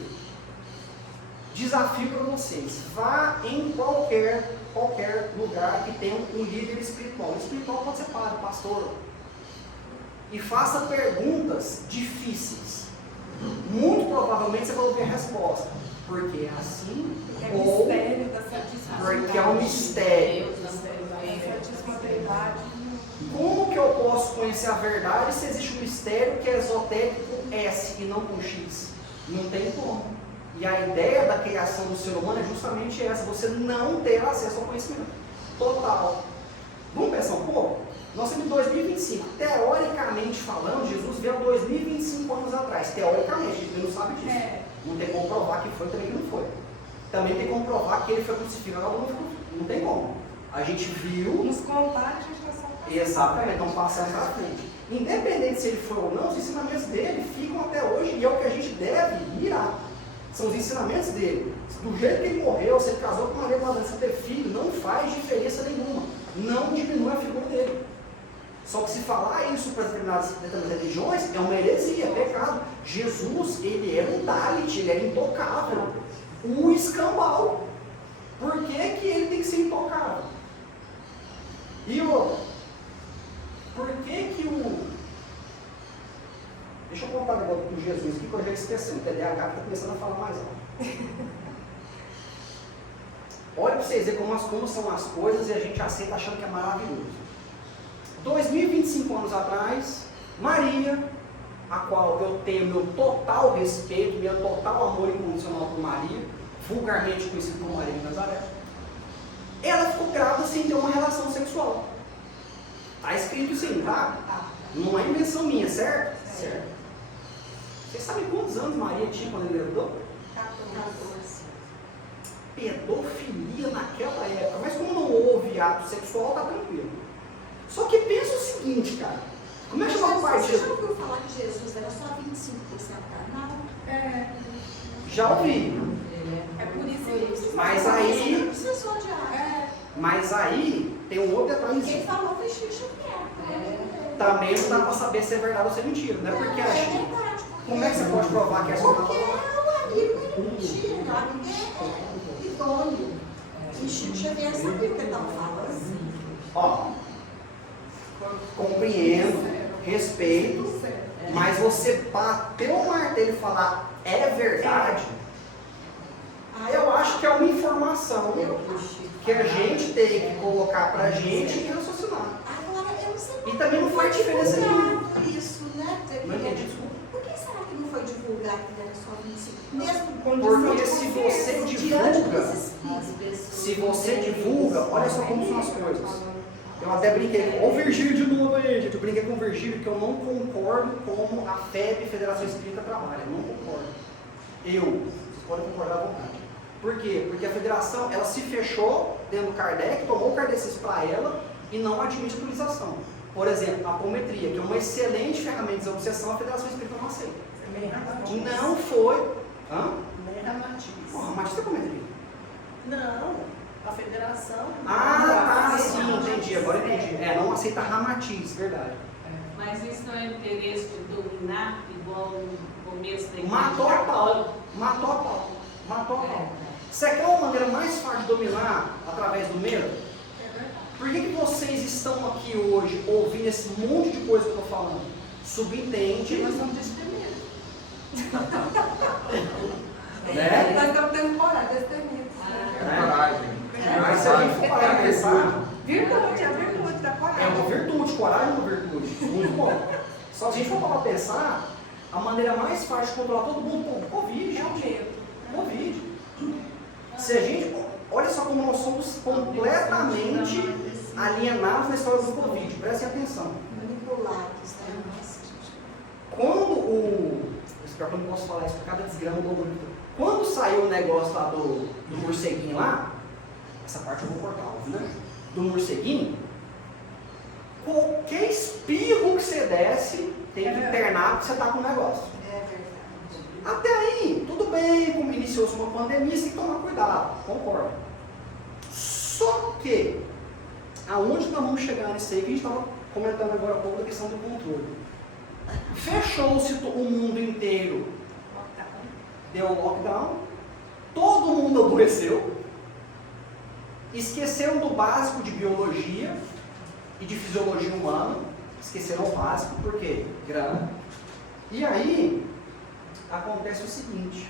Desafio para vocês, vá em qualquer lugar que tenha um líder espiritual. O espiritual pode ser padre, pastor. E faça perguntas difíceis. Muito provavelmente você vai ouvir a resposta. Porque é assim, É ou mistério da santíssima porque é um mistério. santíssima verdade. Como que eu posso conhecer a verdade se existe um mistério que é esotérico com S e não com X? Não tem como. E a ideia da criação do ser humano é justamente essa, você não ter acesso ao conhecimento total. Vamos pensar um pouco? Nós estamos em 2025. Teoricamente falando, Jesus veio há 2025 anos atrás. Teoricamente, a gente não sabe disso. Não tem como provar que foi, também que não foi. Também tem como provar que ele foi crucificado, não tem como. A gente viu... Nos contar, a gente vai só passar. Exatamente, então passando para frente. Independente se ele foi ou não, os ensinamentos dele ficam até hoje e é o que a gente deve mirar. São os ensinamentos dele. Do jeito que ele morreu, se ele casou com Maria Madalena, se ter filho, não faz diferença nenhuma. Não diminui a figura dele. Só que se falar isso para determinadas religiões, é uma heresia, é pecado. Jesus, ele era um Dalit, ele era intocável. O escambau. Por que ele tem que ser intocável? E outra, por que o... Deixa eu contar um negócio do Jesus aqui que eu já esqueci. O TDAH está começando a falar mais alto. Olha para vocês verem como são as coisas e a gente aceita achando que é maravilhoso. 2025 anos atrás, Maria, a qual eu tenho meu total respeito, meu total amor incondicional por Maria, vulgarmente conhecido como Maria de Nazaré, ela ficou grávida sem ter uma relação sexual. Está escrito assim, tá? Não é invenção minha, certo? Certo. Vocês sabem quantos anos Maria tinha quando engravidou? 14. Pedofilia naquela época, mas como não houve ato sexual, tá tranquilo. Só que pensa o seguinte, cara, como é que chama o pai de Você já Jesus? ouviu falar que Jesus era só 25% carnal? Já ouvi, É por isso que mas Não aí, precisou de água. tem um outro detalhe. Quem falou foi Xuxa Quer. Também não dá pra saber se é verdade ou se é mentira, não é porque É acha. verdade. Como é que você pode provar que é só Porque o amigo é mentira, o amigo é idôneo. E Chico Xavier sabia o que ele estava falando. Ó, compreendo, respeito, mas você bater o martelo e falar é verdade, eu acho que é uma informação que a gente tem que colocar pra gente e raciocinar. Agora, eu não sei E também não faz diferença nenhuma. isso, né? Não entendi, desculpa. Por que será que não foi divulgado que era só 25? Mesmo Porque se você diante divulga, dos espíritos. se você divulga, olha só como são as coisas. Eu até brinquei, ó o Virgílio de novo aí, gente. Eu brinquei com o Virgílio que eu não concordo como a FEB, Federação Espírita, trabalha. Eu não concordo. Vocês podem concordar à vontade. Por quê? Porque a federação, ela se fechou dentro do Kardec, tomou o kardecismo para ela e não admite atualização. Por exemplo, a apometria, que é uma excelente ferramenta de desobsessão, a Federação Espírita não aceita. É meio ramatiz. Não foi. Hã? Meio ramatiz. Não, ramatiz é apometria. Não, a federação. Ah, tá, sim, entendi, agora entendi. Não aceita ramatiz, verdade. Mas isso não é interesse de dominar, igual no começo da igreja Matou a pau. católica? Matou a pau. Matou a pau. Você quer uma maneira mais fácil de dominar através do medo? Por que vocês estão aqui hoje ouvindo esse monte de coisa que eu estou falando? Subentende. Nós somos destemidos. Né? Nós estamos tendo coragem, destemidos. Coragem. Mas se a gente for parar pra pensar, Virtude, a virtude da é coragem. uma virtude, coragem é uma virtude. Muito bom. Só se a gente for parar pra pensar, a maneira mais fácil de controlar todo mundo, Covid, É o gente. medo. Covid. Se a gente, olha só como nós somos completamente alienados na história do Covid, prestem atenção. Manipulados, né? Quando espero que eu não posso falar isso por cada desgrama do algoritmo. Quando saiu o negócio lá do morceguinho lá, essa parte eu vou cortar, óbvio, né? Do morceguinho, qualquer espirro que você desce, tem que internar porque você tá com o negócio. É verdade. Até aí, tudo bem, como iniciou-se uma pandemia, você tem que tomar cuidado, concordo. Só que, aonde nós vamos chegar nisso aí, que a gente estava comentando agora há pouco da questão do controle. Fechou-se o mundo inteiro, deu lockdown, todo mundo adoeceu, esqueceram do básico de biologia e de fisiologia humana, esqueceram o básico, por quê? Grana. E aí, acontece o seguinte,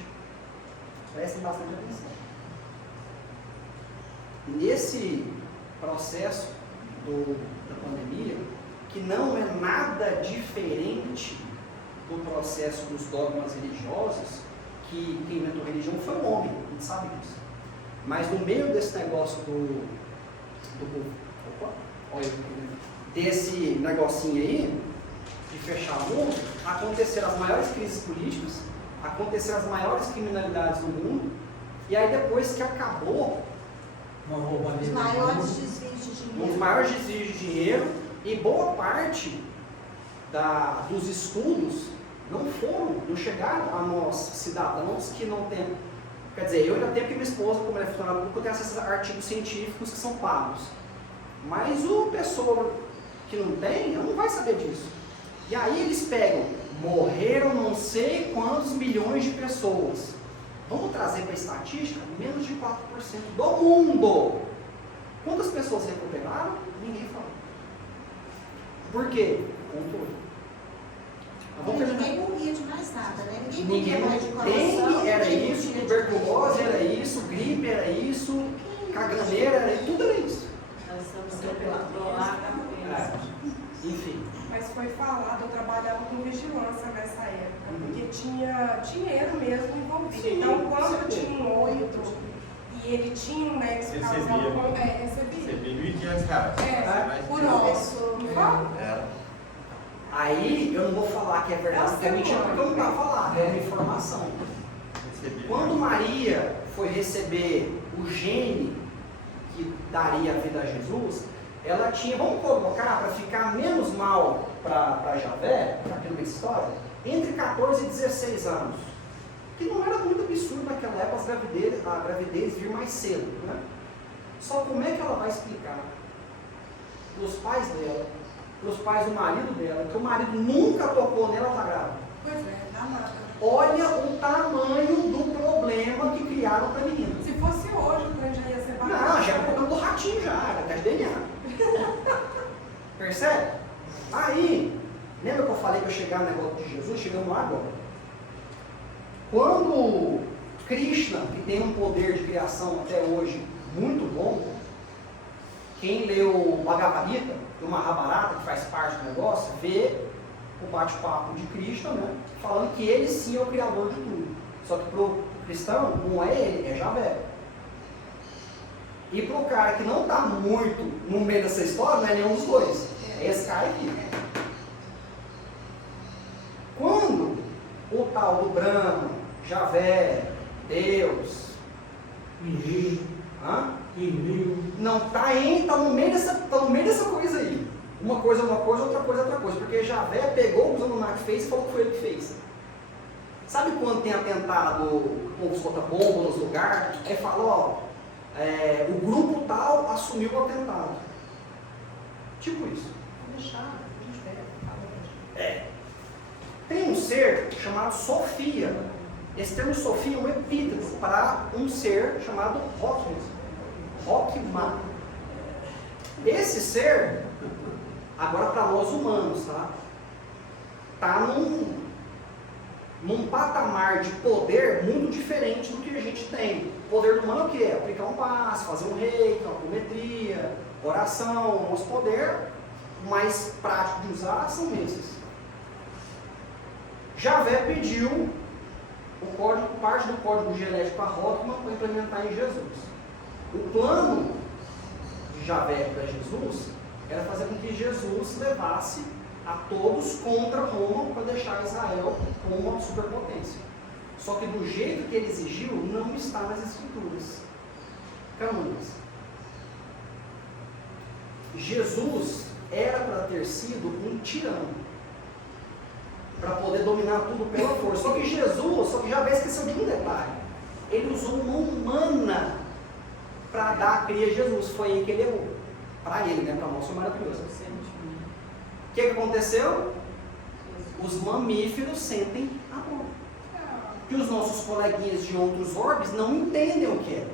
prestem bastante atenção. Nesse processo da pandemia, que não é nada diferente do processo dos dogmas religiosos, que quem inventou religião foi o homem, a gente sabe disso. Mas no meio desse negócio desse negocinho aí, de fechar o mundo, aconteceram as maiores crises políticas, aconteceram as maiores criminalidades do mundo, e aí depois que acabou, Os maiores desvios de dinheiro. os maiores desvios de dinheiro, e boa parte dos estudos não chegaram a nós, cidadãos, que não têm. Quer dizer, eu ainda tenho que minha esposa, como ela é funcionária pública, eu tenho acesso a artigos científicos que são pagos. Mas o pessoa que não tem, ela não vai saber disso. E aí eles pegam, morreram não sei quantos milhões de pessoas. Vamos trazer para a estatística, menos de 4% do mundo. Quantas pessoas recuperaram? Ninguém falou. Por quê? Controle. Ninguém morria de mais nada, né? Ninguém morria de coração. Dengue era ninguém isso, morria de tuberculose coração. era isso, gripe era isso, caganeira era isso, tudo era isso. Nós estamos tentando controlar a doença. Enfim. Mas foi falado, eu trabalhava com vigilância nessa época, porque tinha dinheiro mesmo envolvido. Sim, Então, quando certeza. tinha um óbito e ele tinha um nexo causal com... recebia. R$1.500. Por hora. Não foi? Era. Aí eu não vou falar que é verdade, porque é mentira, porque eu não estava falando, é uma informação. Quando Maria foi receber o gene que daria a vida a Jesus, ela tinha, vamos colocar, para ficar menos mal para Javé, para aquilo da história, entre 14 e 16 anos. Que não era muito absurdo naquela época a gravidez vir mais cedo, né? Só como é que ela vai explicar para os pais dela, para os pais do marido dela, que o marido nunca tocou nela, ela está grávida? Pois é, dá nada. Olha o tamanho do problema que criaram para a menina. Se fosse hoje, o trem já ia ser barato. Não, já era o problema do ratinho já, era até de DNA. Percebe? Aí, lembra que eu falei que eu chegar no negócio de Jesus? Chegamos lá agora. Quando Krishna, que tem um poder de criação até hoje muito bom, quem leu o Bhagavad Gita, do Mahabharata, que faz parte do negócio, vê o bate-papo de Krishna, né, falando que ele sim é o criador de tudo. Só que para o cristão, não é ele, é Javé. E para o cara que não está muito no meio dessa história, não é nenhum dos dois. É esse cara aqui. Quando o tal do Brahma, Javé, Deus, Inimigo, hã? inimigo. Não está no meio dessa coisa aí. Uma coisa é uma coisa, outra coisa é outra coisa. Porque Javé pegou os Anunnaki que fez e falou que foi ele que fez. Sabe quando tem atentado, o povo solta bomba nos lugares, aí fala, ó, o grupo tal assumiu o atentado. Tipo isso. Vou deixar, a gente pega. Tem um ser chamado Sofia. Esse termo Sofia é um epíteto para um ser chamado Rockma. Esse ser, agora para nós humanos, tá num patamar de poder muito diferente do que a gente tem. O poder do humano é o quê? Aplicar um passo, fazer um reiki, calcumetria, oração. O nosso poder mais prático de usar são esses. Javé pediu parte do código genético para Rockman para implementar em Jesus. O plano de Javé para Jesus era fazer com que Jesus levasse a todos contra Roma para deixar Israel como uma superpotência. Só que do jeito que ele exigiu, não está nas escrituras canônicas. Jesus era para ter sido um tirano, para poder dominar tudo pela força. Só que Javé esqueceu de um detalhe. Ele usou uma humana para dar a cria a Jesus. Foi aí que ele errou. Para ele, né? Para nós foi maravilhoso. O que aconteceu? Os mamíferos sentem amor. Que os nossos coleguinhas de outros orbes não entendem o que é.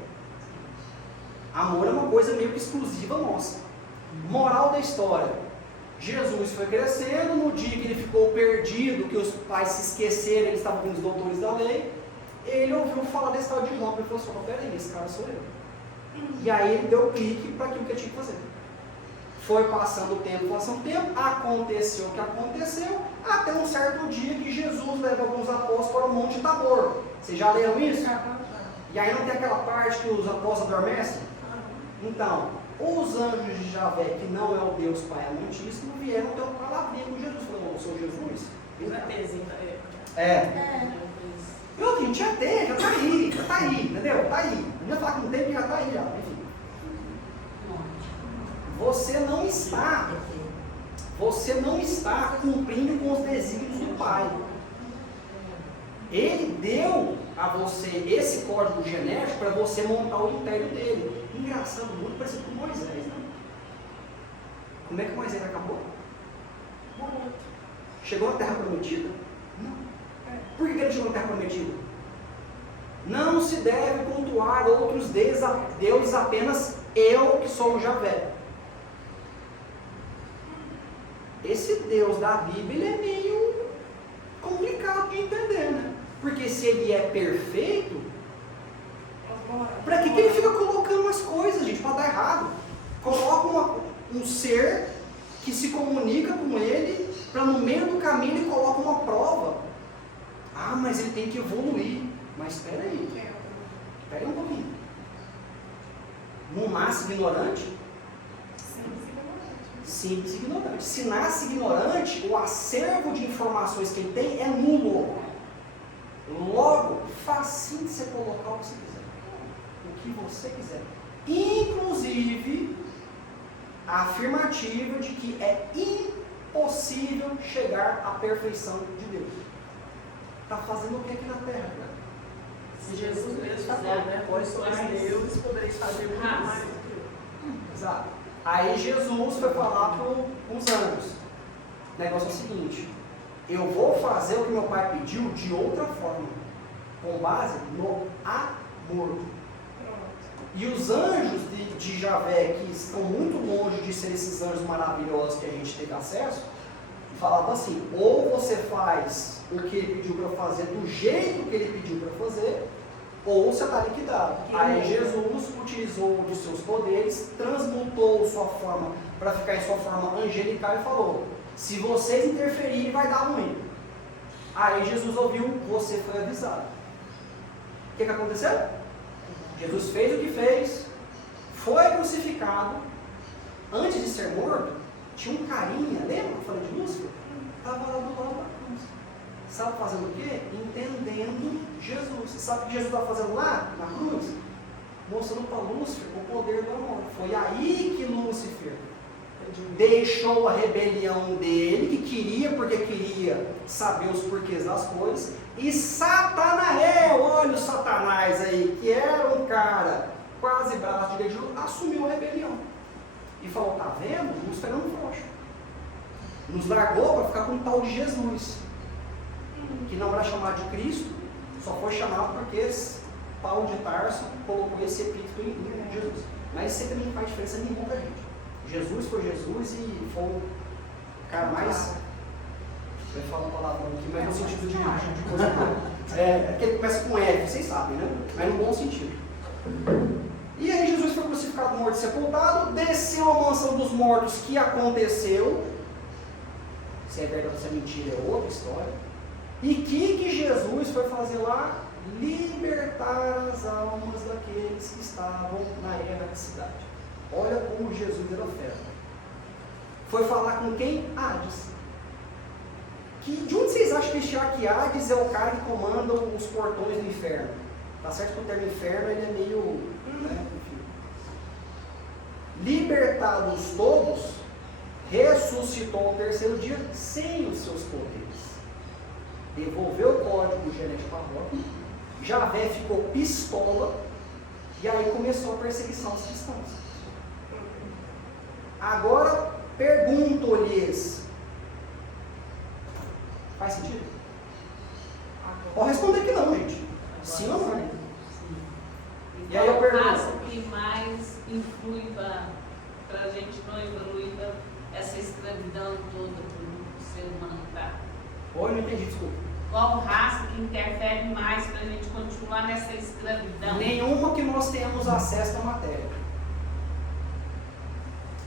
Amor é uma coisa meio que exclusiva nossa. Moral da história. Jesus foi crescendo, no dia que ele ficou perdido, que os pais se esqueceram, eles estavam com os doutores da lei, ele ouviu falar desse tal de João, e falou assim, peraí, esse cara sou eu. E aí ele deu clique para aquilo que ele tinha que fazer. Foi passando o tempo, aconteceu o que aconteceu, até um certo dia que Jesus leva alguns apóstolos para o Monte Tabor. Vocês já leram isso? E aí não tem aquela parte que os apóstolos adormecem? Então, os anjos de Javé, que não é o Deus Pai Amantíssimo, vieram ter uma palavrinha com Jesus. Falaram, eu sou Jesus? Não é pezinho da época. E outro, gente, já tá aí, entendeu? Tá aí. Não ia falar que não tem, porque já tá aí, já. Enfim. Você não está cumprindo com os desígnios do Pai. Ele deu a você esse código genético para você montar o império dele. Engraçado, muito parecido com Moisés, né? Como é que Moisés acabou? Morto. Chegou na Terra Prometida? Não. Por que ele chegou na Terra Prometida? Não se deve cultuar outros deuses, apenas eu que sou o Javé. Esse Deus da Bíblia é meio complicado de entender, né? Porque se ele é perfeito, para que ele fica colocando as coisas, gente, para dar errado? Coloca um ser que se comunica com ele, para no meio do caminho ele coloca uma prova. Ah, mas ele tem que evoluir. Mas espera aí um pouquinho. Não nasce ignorante? Simples e ignorante. Se nasce ignorante, o acervo de informações que ele tem é nulo. Logo, facinho de você colocar o que você quiser. O que você quiser. Inclusive, a afirmativa de que é impossível chegar à perfeição de Deus. Está fazendo o que aqui na Terra, cara? Se Jesus mesmo falou, né? Vós sois deuses, podereis fazer muito mais do que eu. Exato. Aí Jesus foi falar para os anjos. O negócio é o seguinte: eu vou fazer o que meu pai pediu de outra forma, com base no amor. E os anjos de Javé, que estão muito longe de ser esses anjos maravilhosos que a gente teve acesso, falavam assim: ou você faz o que ele pediu para fazer do jeito que ele pediu para fazer, ou você está liquidado. Aí Jesus utilizou de seus poderes, transmutou sua forma para ficar em sua forma angelical e falou: se vocês interferirem, vai dar ruim. Aí Jesus ouviu, você foi avisado. O que aconteceu? Jesus fez o que fez, foi crucificado. Antes de ser morto, tinha um carinha, lembra que eu falei de Lúcifer? Estava lá do lado da cruz. Sabe fazendo o quê? Entendendo Jesus. Sabe o que Jesus estava fazendo lá, na cruz? Mostrando para Lúcifer o poder do amor. Foi aí que Lúcifer deixou a rebelião dele, que queria porque queria saber os porquês das coisas, e Satanael, olha o Satanás aí, que era um cara quase braço direito de Jesus, assumiu a rebelião. E falou, tá vendo? Nos esperando frouxo. Nos largou para ficar com o tal de Jesus, que não era chamado de Cristo, só foi chamado porque Paulo de Tarso colocou esse epíteto em Jesus. Mas isso também não faz diferença nenhuma pra gente. Jesus foi Jesus e foi o cara mais... Eu ia falar uma palavra aqui, mas no sentido de coisa boa. É que ele começa com F, vocês sabem, né? Mas no bom sentido. E aí Jesus foi crucificado, morto e sepultado, desceu à mansão dos mortos, que aconteceu. Se é verdade ou se é mentira é outra história. E que Jesus foi fazer lá? Libertar as almas daqueles que estavam na era da cidade. Olha como Jesus era fera. Foi falar com quem? Hades. De onde vocês acham que que Hades é o cara que comanda os portões do inferno? Tá certo que o termo inferno ele é meio... Né, enfim. Libertados todos, ressuscitou ao terceiro dia sem os seus poderes. Devolveu o código genético a Roma. Javé ficou pistola. E aí começou a perseguição aos cristãos. Agora pergunto-lhes: faz sentido? Pode responder que não, gente. Sim ou não? E aí eu pergunto: o que mais influi para a gente não evoluir essa escravidão toda que o ser humano está? Oi, não entendi, desculpa. Qual raça que interfere mais para a gente continuar nessa escravidão? Nenhuma que nós tenhamos acesso à matéria.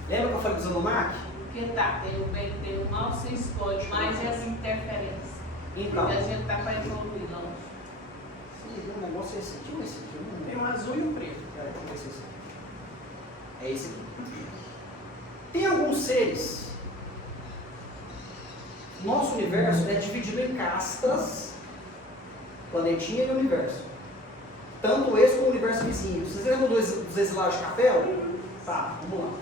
Lembra que eu falei do Anunnaki? Porque tá, tem o bem, tem o mal, você escolhe, mas e as interferências? Então. Porque a gente está para evoluir, não. Sim, o negócio é esse aqui ou esse aqui? Tem um azul e um preto. É esse aqui. Tem alguns seres. Nosso universo é dividido em castas, planetinha e universo. Tanto esse como o universo vizinho. Vocês lembram dos exilados de Capela? Tá, vamos lá.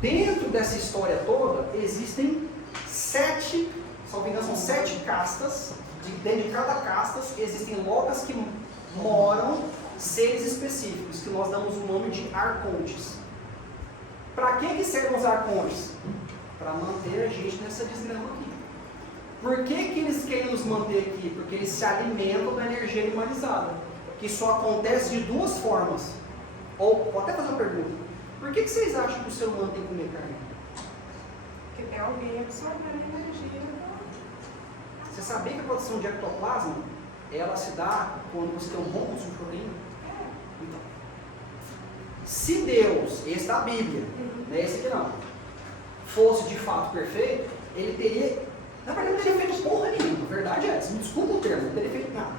Dentro dessa história toda, existem 7, salvo engano, são 7 castas. Dentro de cada casta existem locas que moram seres específicos, que nós damos o nome de arcontes. Para que servem os arcontes? Para manter a gente nessa desgrama aqui. Por que eles querem nos manter aqui? Porque eles se alimentam da energia animalizada, que só acontece de duas formas. Ou, vou até fazer uma pergunta: por que vocês acham que o ser humano tem que comer carne? Porque tem alguém absorvendo energia. Você sabia que a produção de ectoplasma, ela se dá quando você tem um bom consumo de proteína? Então, se Deus, esse da Bíblia, não é esse aqui não, fosse de fato perfeito, ele teria, na verdade não teria feito porra nenhuma, a verdade é essa, me desculpa o termo, não teria feito nada.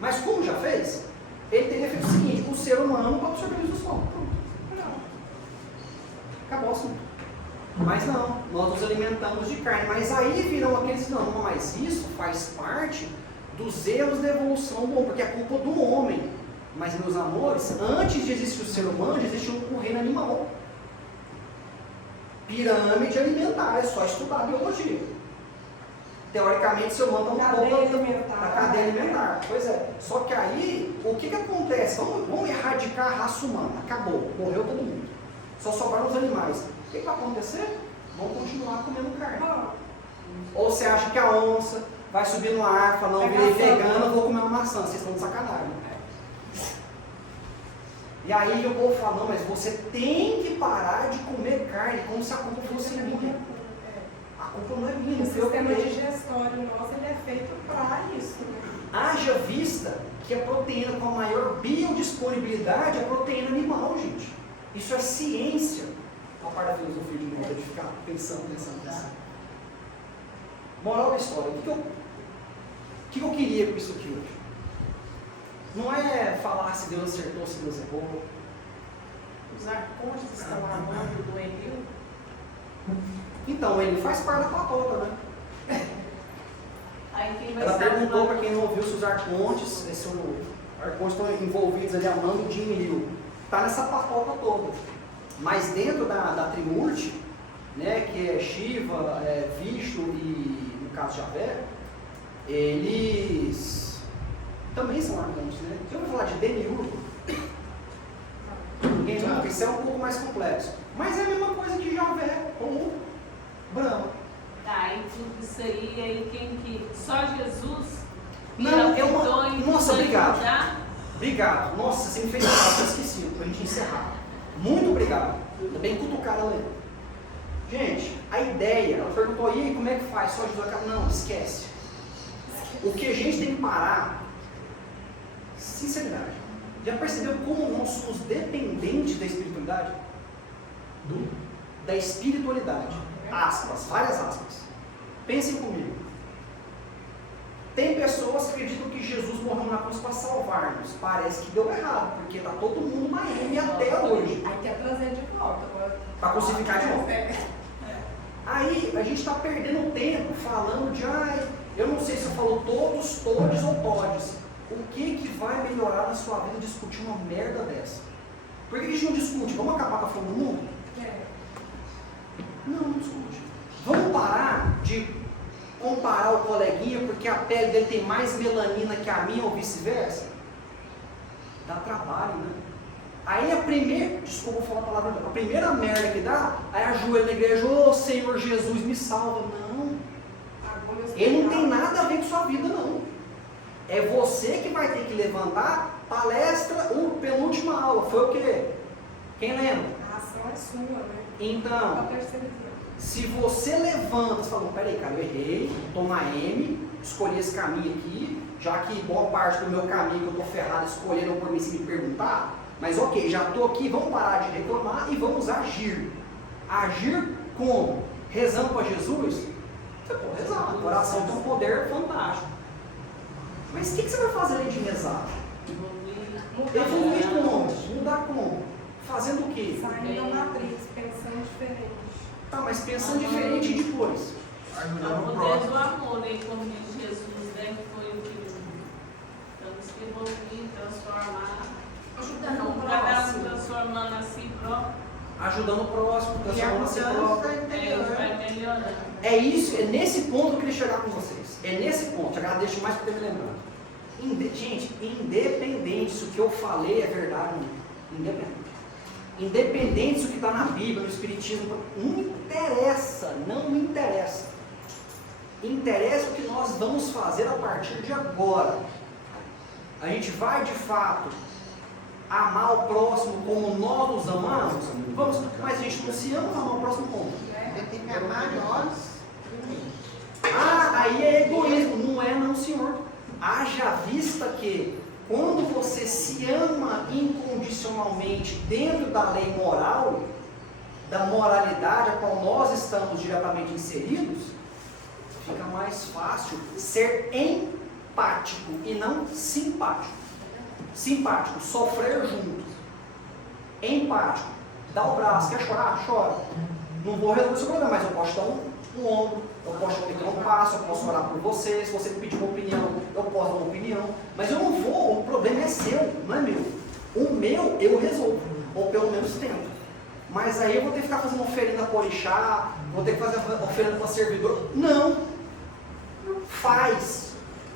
Mas como já fez, ele teria feito o seguinte: o ser humano para absorver os estômago. Pronto. Acabou o assunto. Mas não, nós nos alimentamos de carne. Mas aí viram aqueles que não, mas isso faz parte dos erros da evolução, bom, porque é culpa do homem. Mas, meus amores, antes de existir o ser humano, já existiu o reino animal. Pirâmide alimentar, é só estudar a biologia. Teoricamente, o ser humano está um pouco da cadeia alimentar. Pois é. Só que aí, o que acontece? Vamos erradicar a raça humana. Acabou, morreu todo mundo. Só sobraram os animais. O que vai acontecer? Vão continuar comendo carne. Ou você acha que a onça vai subir no ar e falar: não, virei vegano, vou comer uma maçã. Vocês estão de sacanagem. E aí o povo fala: não, mas você tem que parar de comer carne, como se a culpa fosse minha. A culpa não é minha. O sistema digestório nosso ele é feito para isso, né? Haja vista que a proteína com a maior biodisponibilidade é a proteína animal, gente. Isso é ciência. A parte da filosofia de novo, de ficar pensando. Moral da história: o que eu queria com isso aqui hoje? Não é falar se Deus acertou, se Deus errou. Os arcontes estão amando do Enil. Então, ele faz parte da patota, né? Aí quem vai Ela saber perguntou para quem não ouviu se os arcontes, arcontes estão envolvidos ali amando de Enlil. Está nessa patota toda. Mas dentro da Trimurti, né, que é Shiva, Vishnu e, no caso, Javé, eles também são arcanjos, né? Se eu vou falar de Demiurgo, ninguém nunca, isso é um pouco mais complexo. Mas é a mesma coisa de Javé ou Brahma. Tá, e tudo isso aí quem que... Só Jesus? Não, nossa, obrigado. Ajudar? Obrigado. Nossa, você me fez falar, eu esqueci, pra gente encerrar. Muito obrigado. Tô bem cutucada ela aí. Gente, a ideia, ela perguntou, e aí, como é que faz? Só Jesus? Não, esquece. O que a gente tem que parar, sinceridade, já percebeu como nós somos dependentes da espiritualidade? Da espiritualidade. Aspas, várias aspas. Pensem comigo. Tem pessoas que acreditam que Jesus morreu na cruz para salvar-nos. Parece que deu errado, porque está todo mundo na M até hoje. Aí quer trazer de volta. Para crucificar de volta. Aí a gente está perdendo tempo falando de, eu não sei se eu falo todos, todes ou todes. O que vai melhorar na sua vida discutir uma merda dessa? Por que a gente não discute? Vamos acabar com a fome do mundo? Não discute. Vamos parar de comparar o coleguinha porque a pele dele tem mais melanina que a minha ou vice-versa? Dá trabalho, né? Aí a primeira, desculpa falar a palavra, a primeira merda que dá, aí ajoelha na igreja, ô Senhor Jesus, me salva. Não. Ele não tem nada a ver com sua vida, não. É você que vai ter que levantar palestra, penúltima aula. Foi o quê? Quem lembra? A ação é sua, né? Então, se você levanta e fala, peraí, cara, eu errei, estou na M, escolhi esse caminho aqui, já que boa parte do meu caminho que eu estou ferrado escolheram por mim se me perguntar, mas ok, já estou aqui, vamos parar de reclamar e vamos agir. Agir como? Rezando para Jesus? Você pode rezar, a oração tem um poder fantástico. Mas o que você vai fazer além de rezar? Evoluir como? Mudar como? Fazendo o quê? Saindo da matriz, pensando diferente. Tá, mas pensando diferente e depois? Ajudando O o poder do próximo. amor, né? Como diz Jesus, né? Foi o que temos que evoluir, transformar. Ajudando o Cada um próximo. transformando a si próprio, Ajudando o próximo, E a transformando a si próprio. mudança interior. vai melhorando. É isso, é nesse ponto que eu queria chegar com vocês. É nesse ponto, agradeço mais por ter me lembrado. Gente, independente se o que eu falei é verdade ou não, independente. Independente se o que está na Bíblia, no Espiritismo, não interessa, não me interessa. Interessa o que nós vamos fazer a partir de agora. A gente vai de fato amar o próximo como nós nos amamos? Vamos, mas a gente não se ama, amar o próximo como? Você tem que amar nós. Aí é egoísmo. Não é não, senhor. Haja vista que quando você se ama incondicionalmente dentro da lei moral, da moralidade a qual nós estamos diretamente inseridos, fica mais fácil ser empático e não simpático. Simpático, sofrer juntos. Empático, dá o braço, quer chorar? Chora. Não vou resolver o seu problema, mas eu posso dar um ombro, eu posso dar um passo, eu posso orar por você, se você me pedir uma opinião, eu posso dar uma opinião, mas eu não vou, o problema é seu, não é meu. O meu eu resolvo, ou pelo menos tento. Mas aí eu vou ter que ficar fazendo oferenda para orixá, vou ter que fazer oferenda para servidor. Não!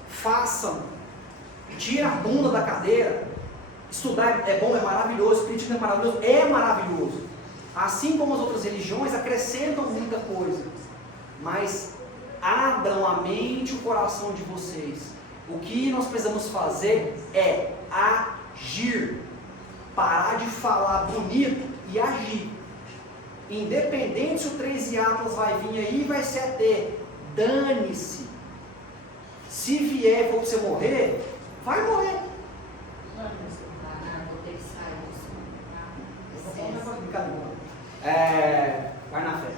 Façam. Tira a bunda da cadeira. Estudar é bom, é maravilhoso, espiritismo é maravilhoso, assim como as outras religiões acrescentam muita coisa, mas abram a mente e o coração de vocês. O que nós precisamos fazer é agir, parar de falar bonito e agir. Independente se o 13 Atlas vai vir aí, vai ser até, dane-se. Se vier e for para você morrer, vai morrer. Vou ter que sair Vai na fé.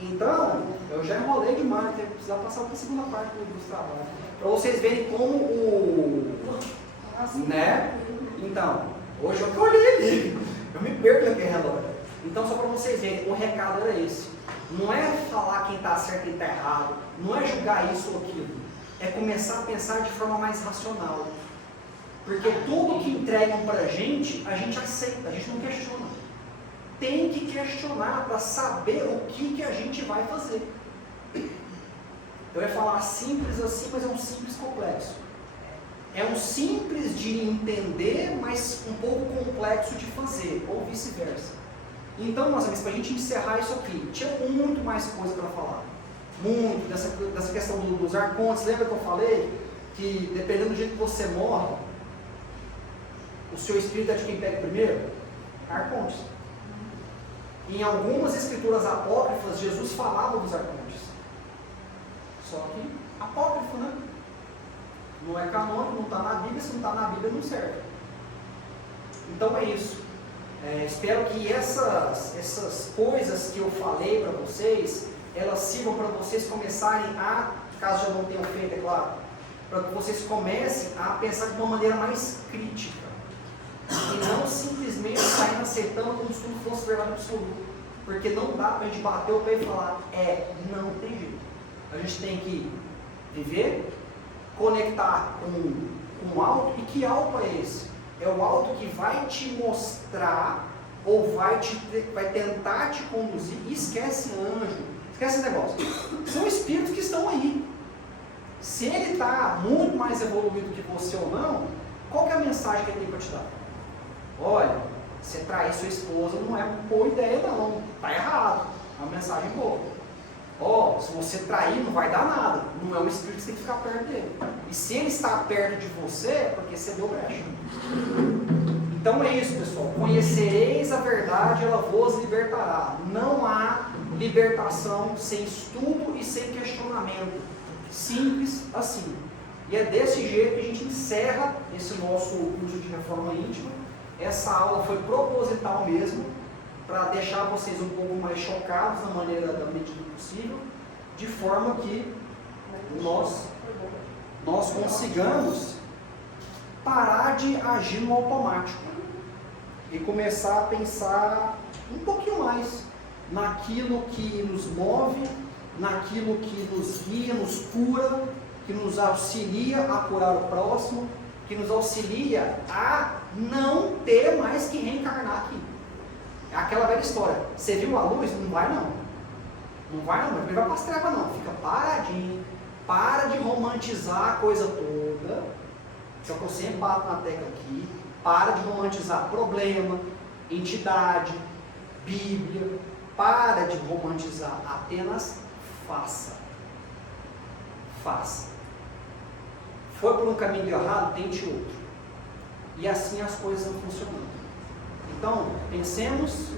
Então, eu já enrolei demais, eu precisar passar para a segunda parte dos trabalhos. Para vocês verem como né? Então, hoje eu que olhei ali. Eu me perco naquele relógio. Então, só para vocês verem, o recado era esse. Não é falar quem está certo e quem está errado. Não é julgar isso ou aquilo. É começar a pensar de forma mais racional. Porque tudo que entregam para a gente aceita, a gente não questiona. tem que questionar para saber o que a gente vai fazer. Eu ia falar simples assim, mas é um simples complexo. É um simples de entender, mas um pouco complexo de fazer, ou vice-versa. Então, meus amigos, para a gente encerrar isso aqui, tinha muito mais coisa para falar. Muito, dessa questão dos arcontes. Lembra que eu falei que dependendo do jeito que você morre, o seu espírito é de quem pega primeiro? Arcontes. Em algumas escrituras apócrifas, Jesus falava dos arcontes. Só que apócrifo, né? Não é canônico, não está na Bíblia. Se não está na Bíblia, não serve. Então é isso. Espero que essas coisas que eu falei para vocês, elas sirvam para vocês começarem a, caso já não tenham feito, é claro, para que vocês comecem a pensar de uma maneira mais crítica. E não simplesmente sair aceitando como se tudo fosse verdade absoluta. Porque não dá para a gente bater o pé e falar, não tem jeito. A gente tem que viver, conectar com o alto. E que alto é esse? É o alto que vai te mostrar, ou vai tentar te conduzir. E esquece anjo, esquece esse negócio. São espíritos que estão aí. Se ele está muito mais evoluído que você ou não, qual que é a mensagem que ele tem para te dar? Olha, você trair sua esposa não é uma boa ideia não, está errado, é uma mensagem boa. Se você trair não vai dar nada, não é um espírito que você tem que ficar perto dele. E se ele está perto de você, é porque você deu brecha. Então é isso, pessoal, conhecereis a verdade, ela vos libertará. Não há libertação sem estudo e sem questionamento, simples assim. E é desse jeito que a gente encerra esse nosso curso de reforma íntima. Essa aula foi proposital mesmo, para deixar vocês um pouco mais chocados da medida possível, de forma que nós consigamos parar de agir no automático e começar a pensar um pouquinho mais naquilo que nos move, naquilo que nos guia, nos cura, que nos auxilia a curar o próximo, que nos auxilia a não ter mais que reencarnar aqui. É aquela velha história, você viu a luz? Não vai não. Não vai não, não vai para as trevas não. Fica paradinho, para de romantizar a coisa toda. Só que eu sempre bato na tecla aqui. Para de romantizar problema, entidade, Bíblia. Para de romantizar, apenas faça. Faça. Foi por um caminho errado, tente outro. E assim as coisas vão funcionando. Então, pensemos,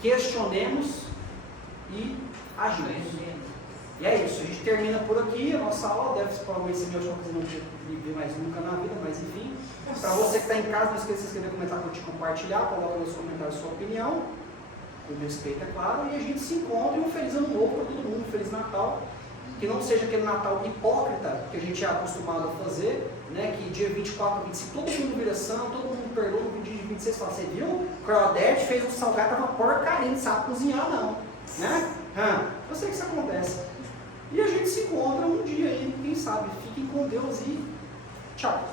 questionemos e agimos. E é isso, a gente termina por aqui a nossa aula. Deve provavelmente ser minha última coisa, não me ver mais nunca na vida, mas enfim. Para você que está em casa, não esqueça de se inscrever, comentar, curtir, compartilhar. Coloca nos comentários sua opinião, com respeito, é claro. E a gente se encontra e um feliz ano novo para todo mundo, um feliz Natal. Que não seja aquele Natal hipócrita que a gente é acostumado a fazer, né? Que dia 24, 25, todo mundo vira santo, todo mundo perdoa, no dia de 26 fala, você viu? Claudete fez um salgado, tava porcaria, não sabe cozinhar não, né? Eu sei que isso acontece. E a gente se encontra um dia aí, quem sabe, fiquem com Deus e tchau.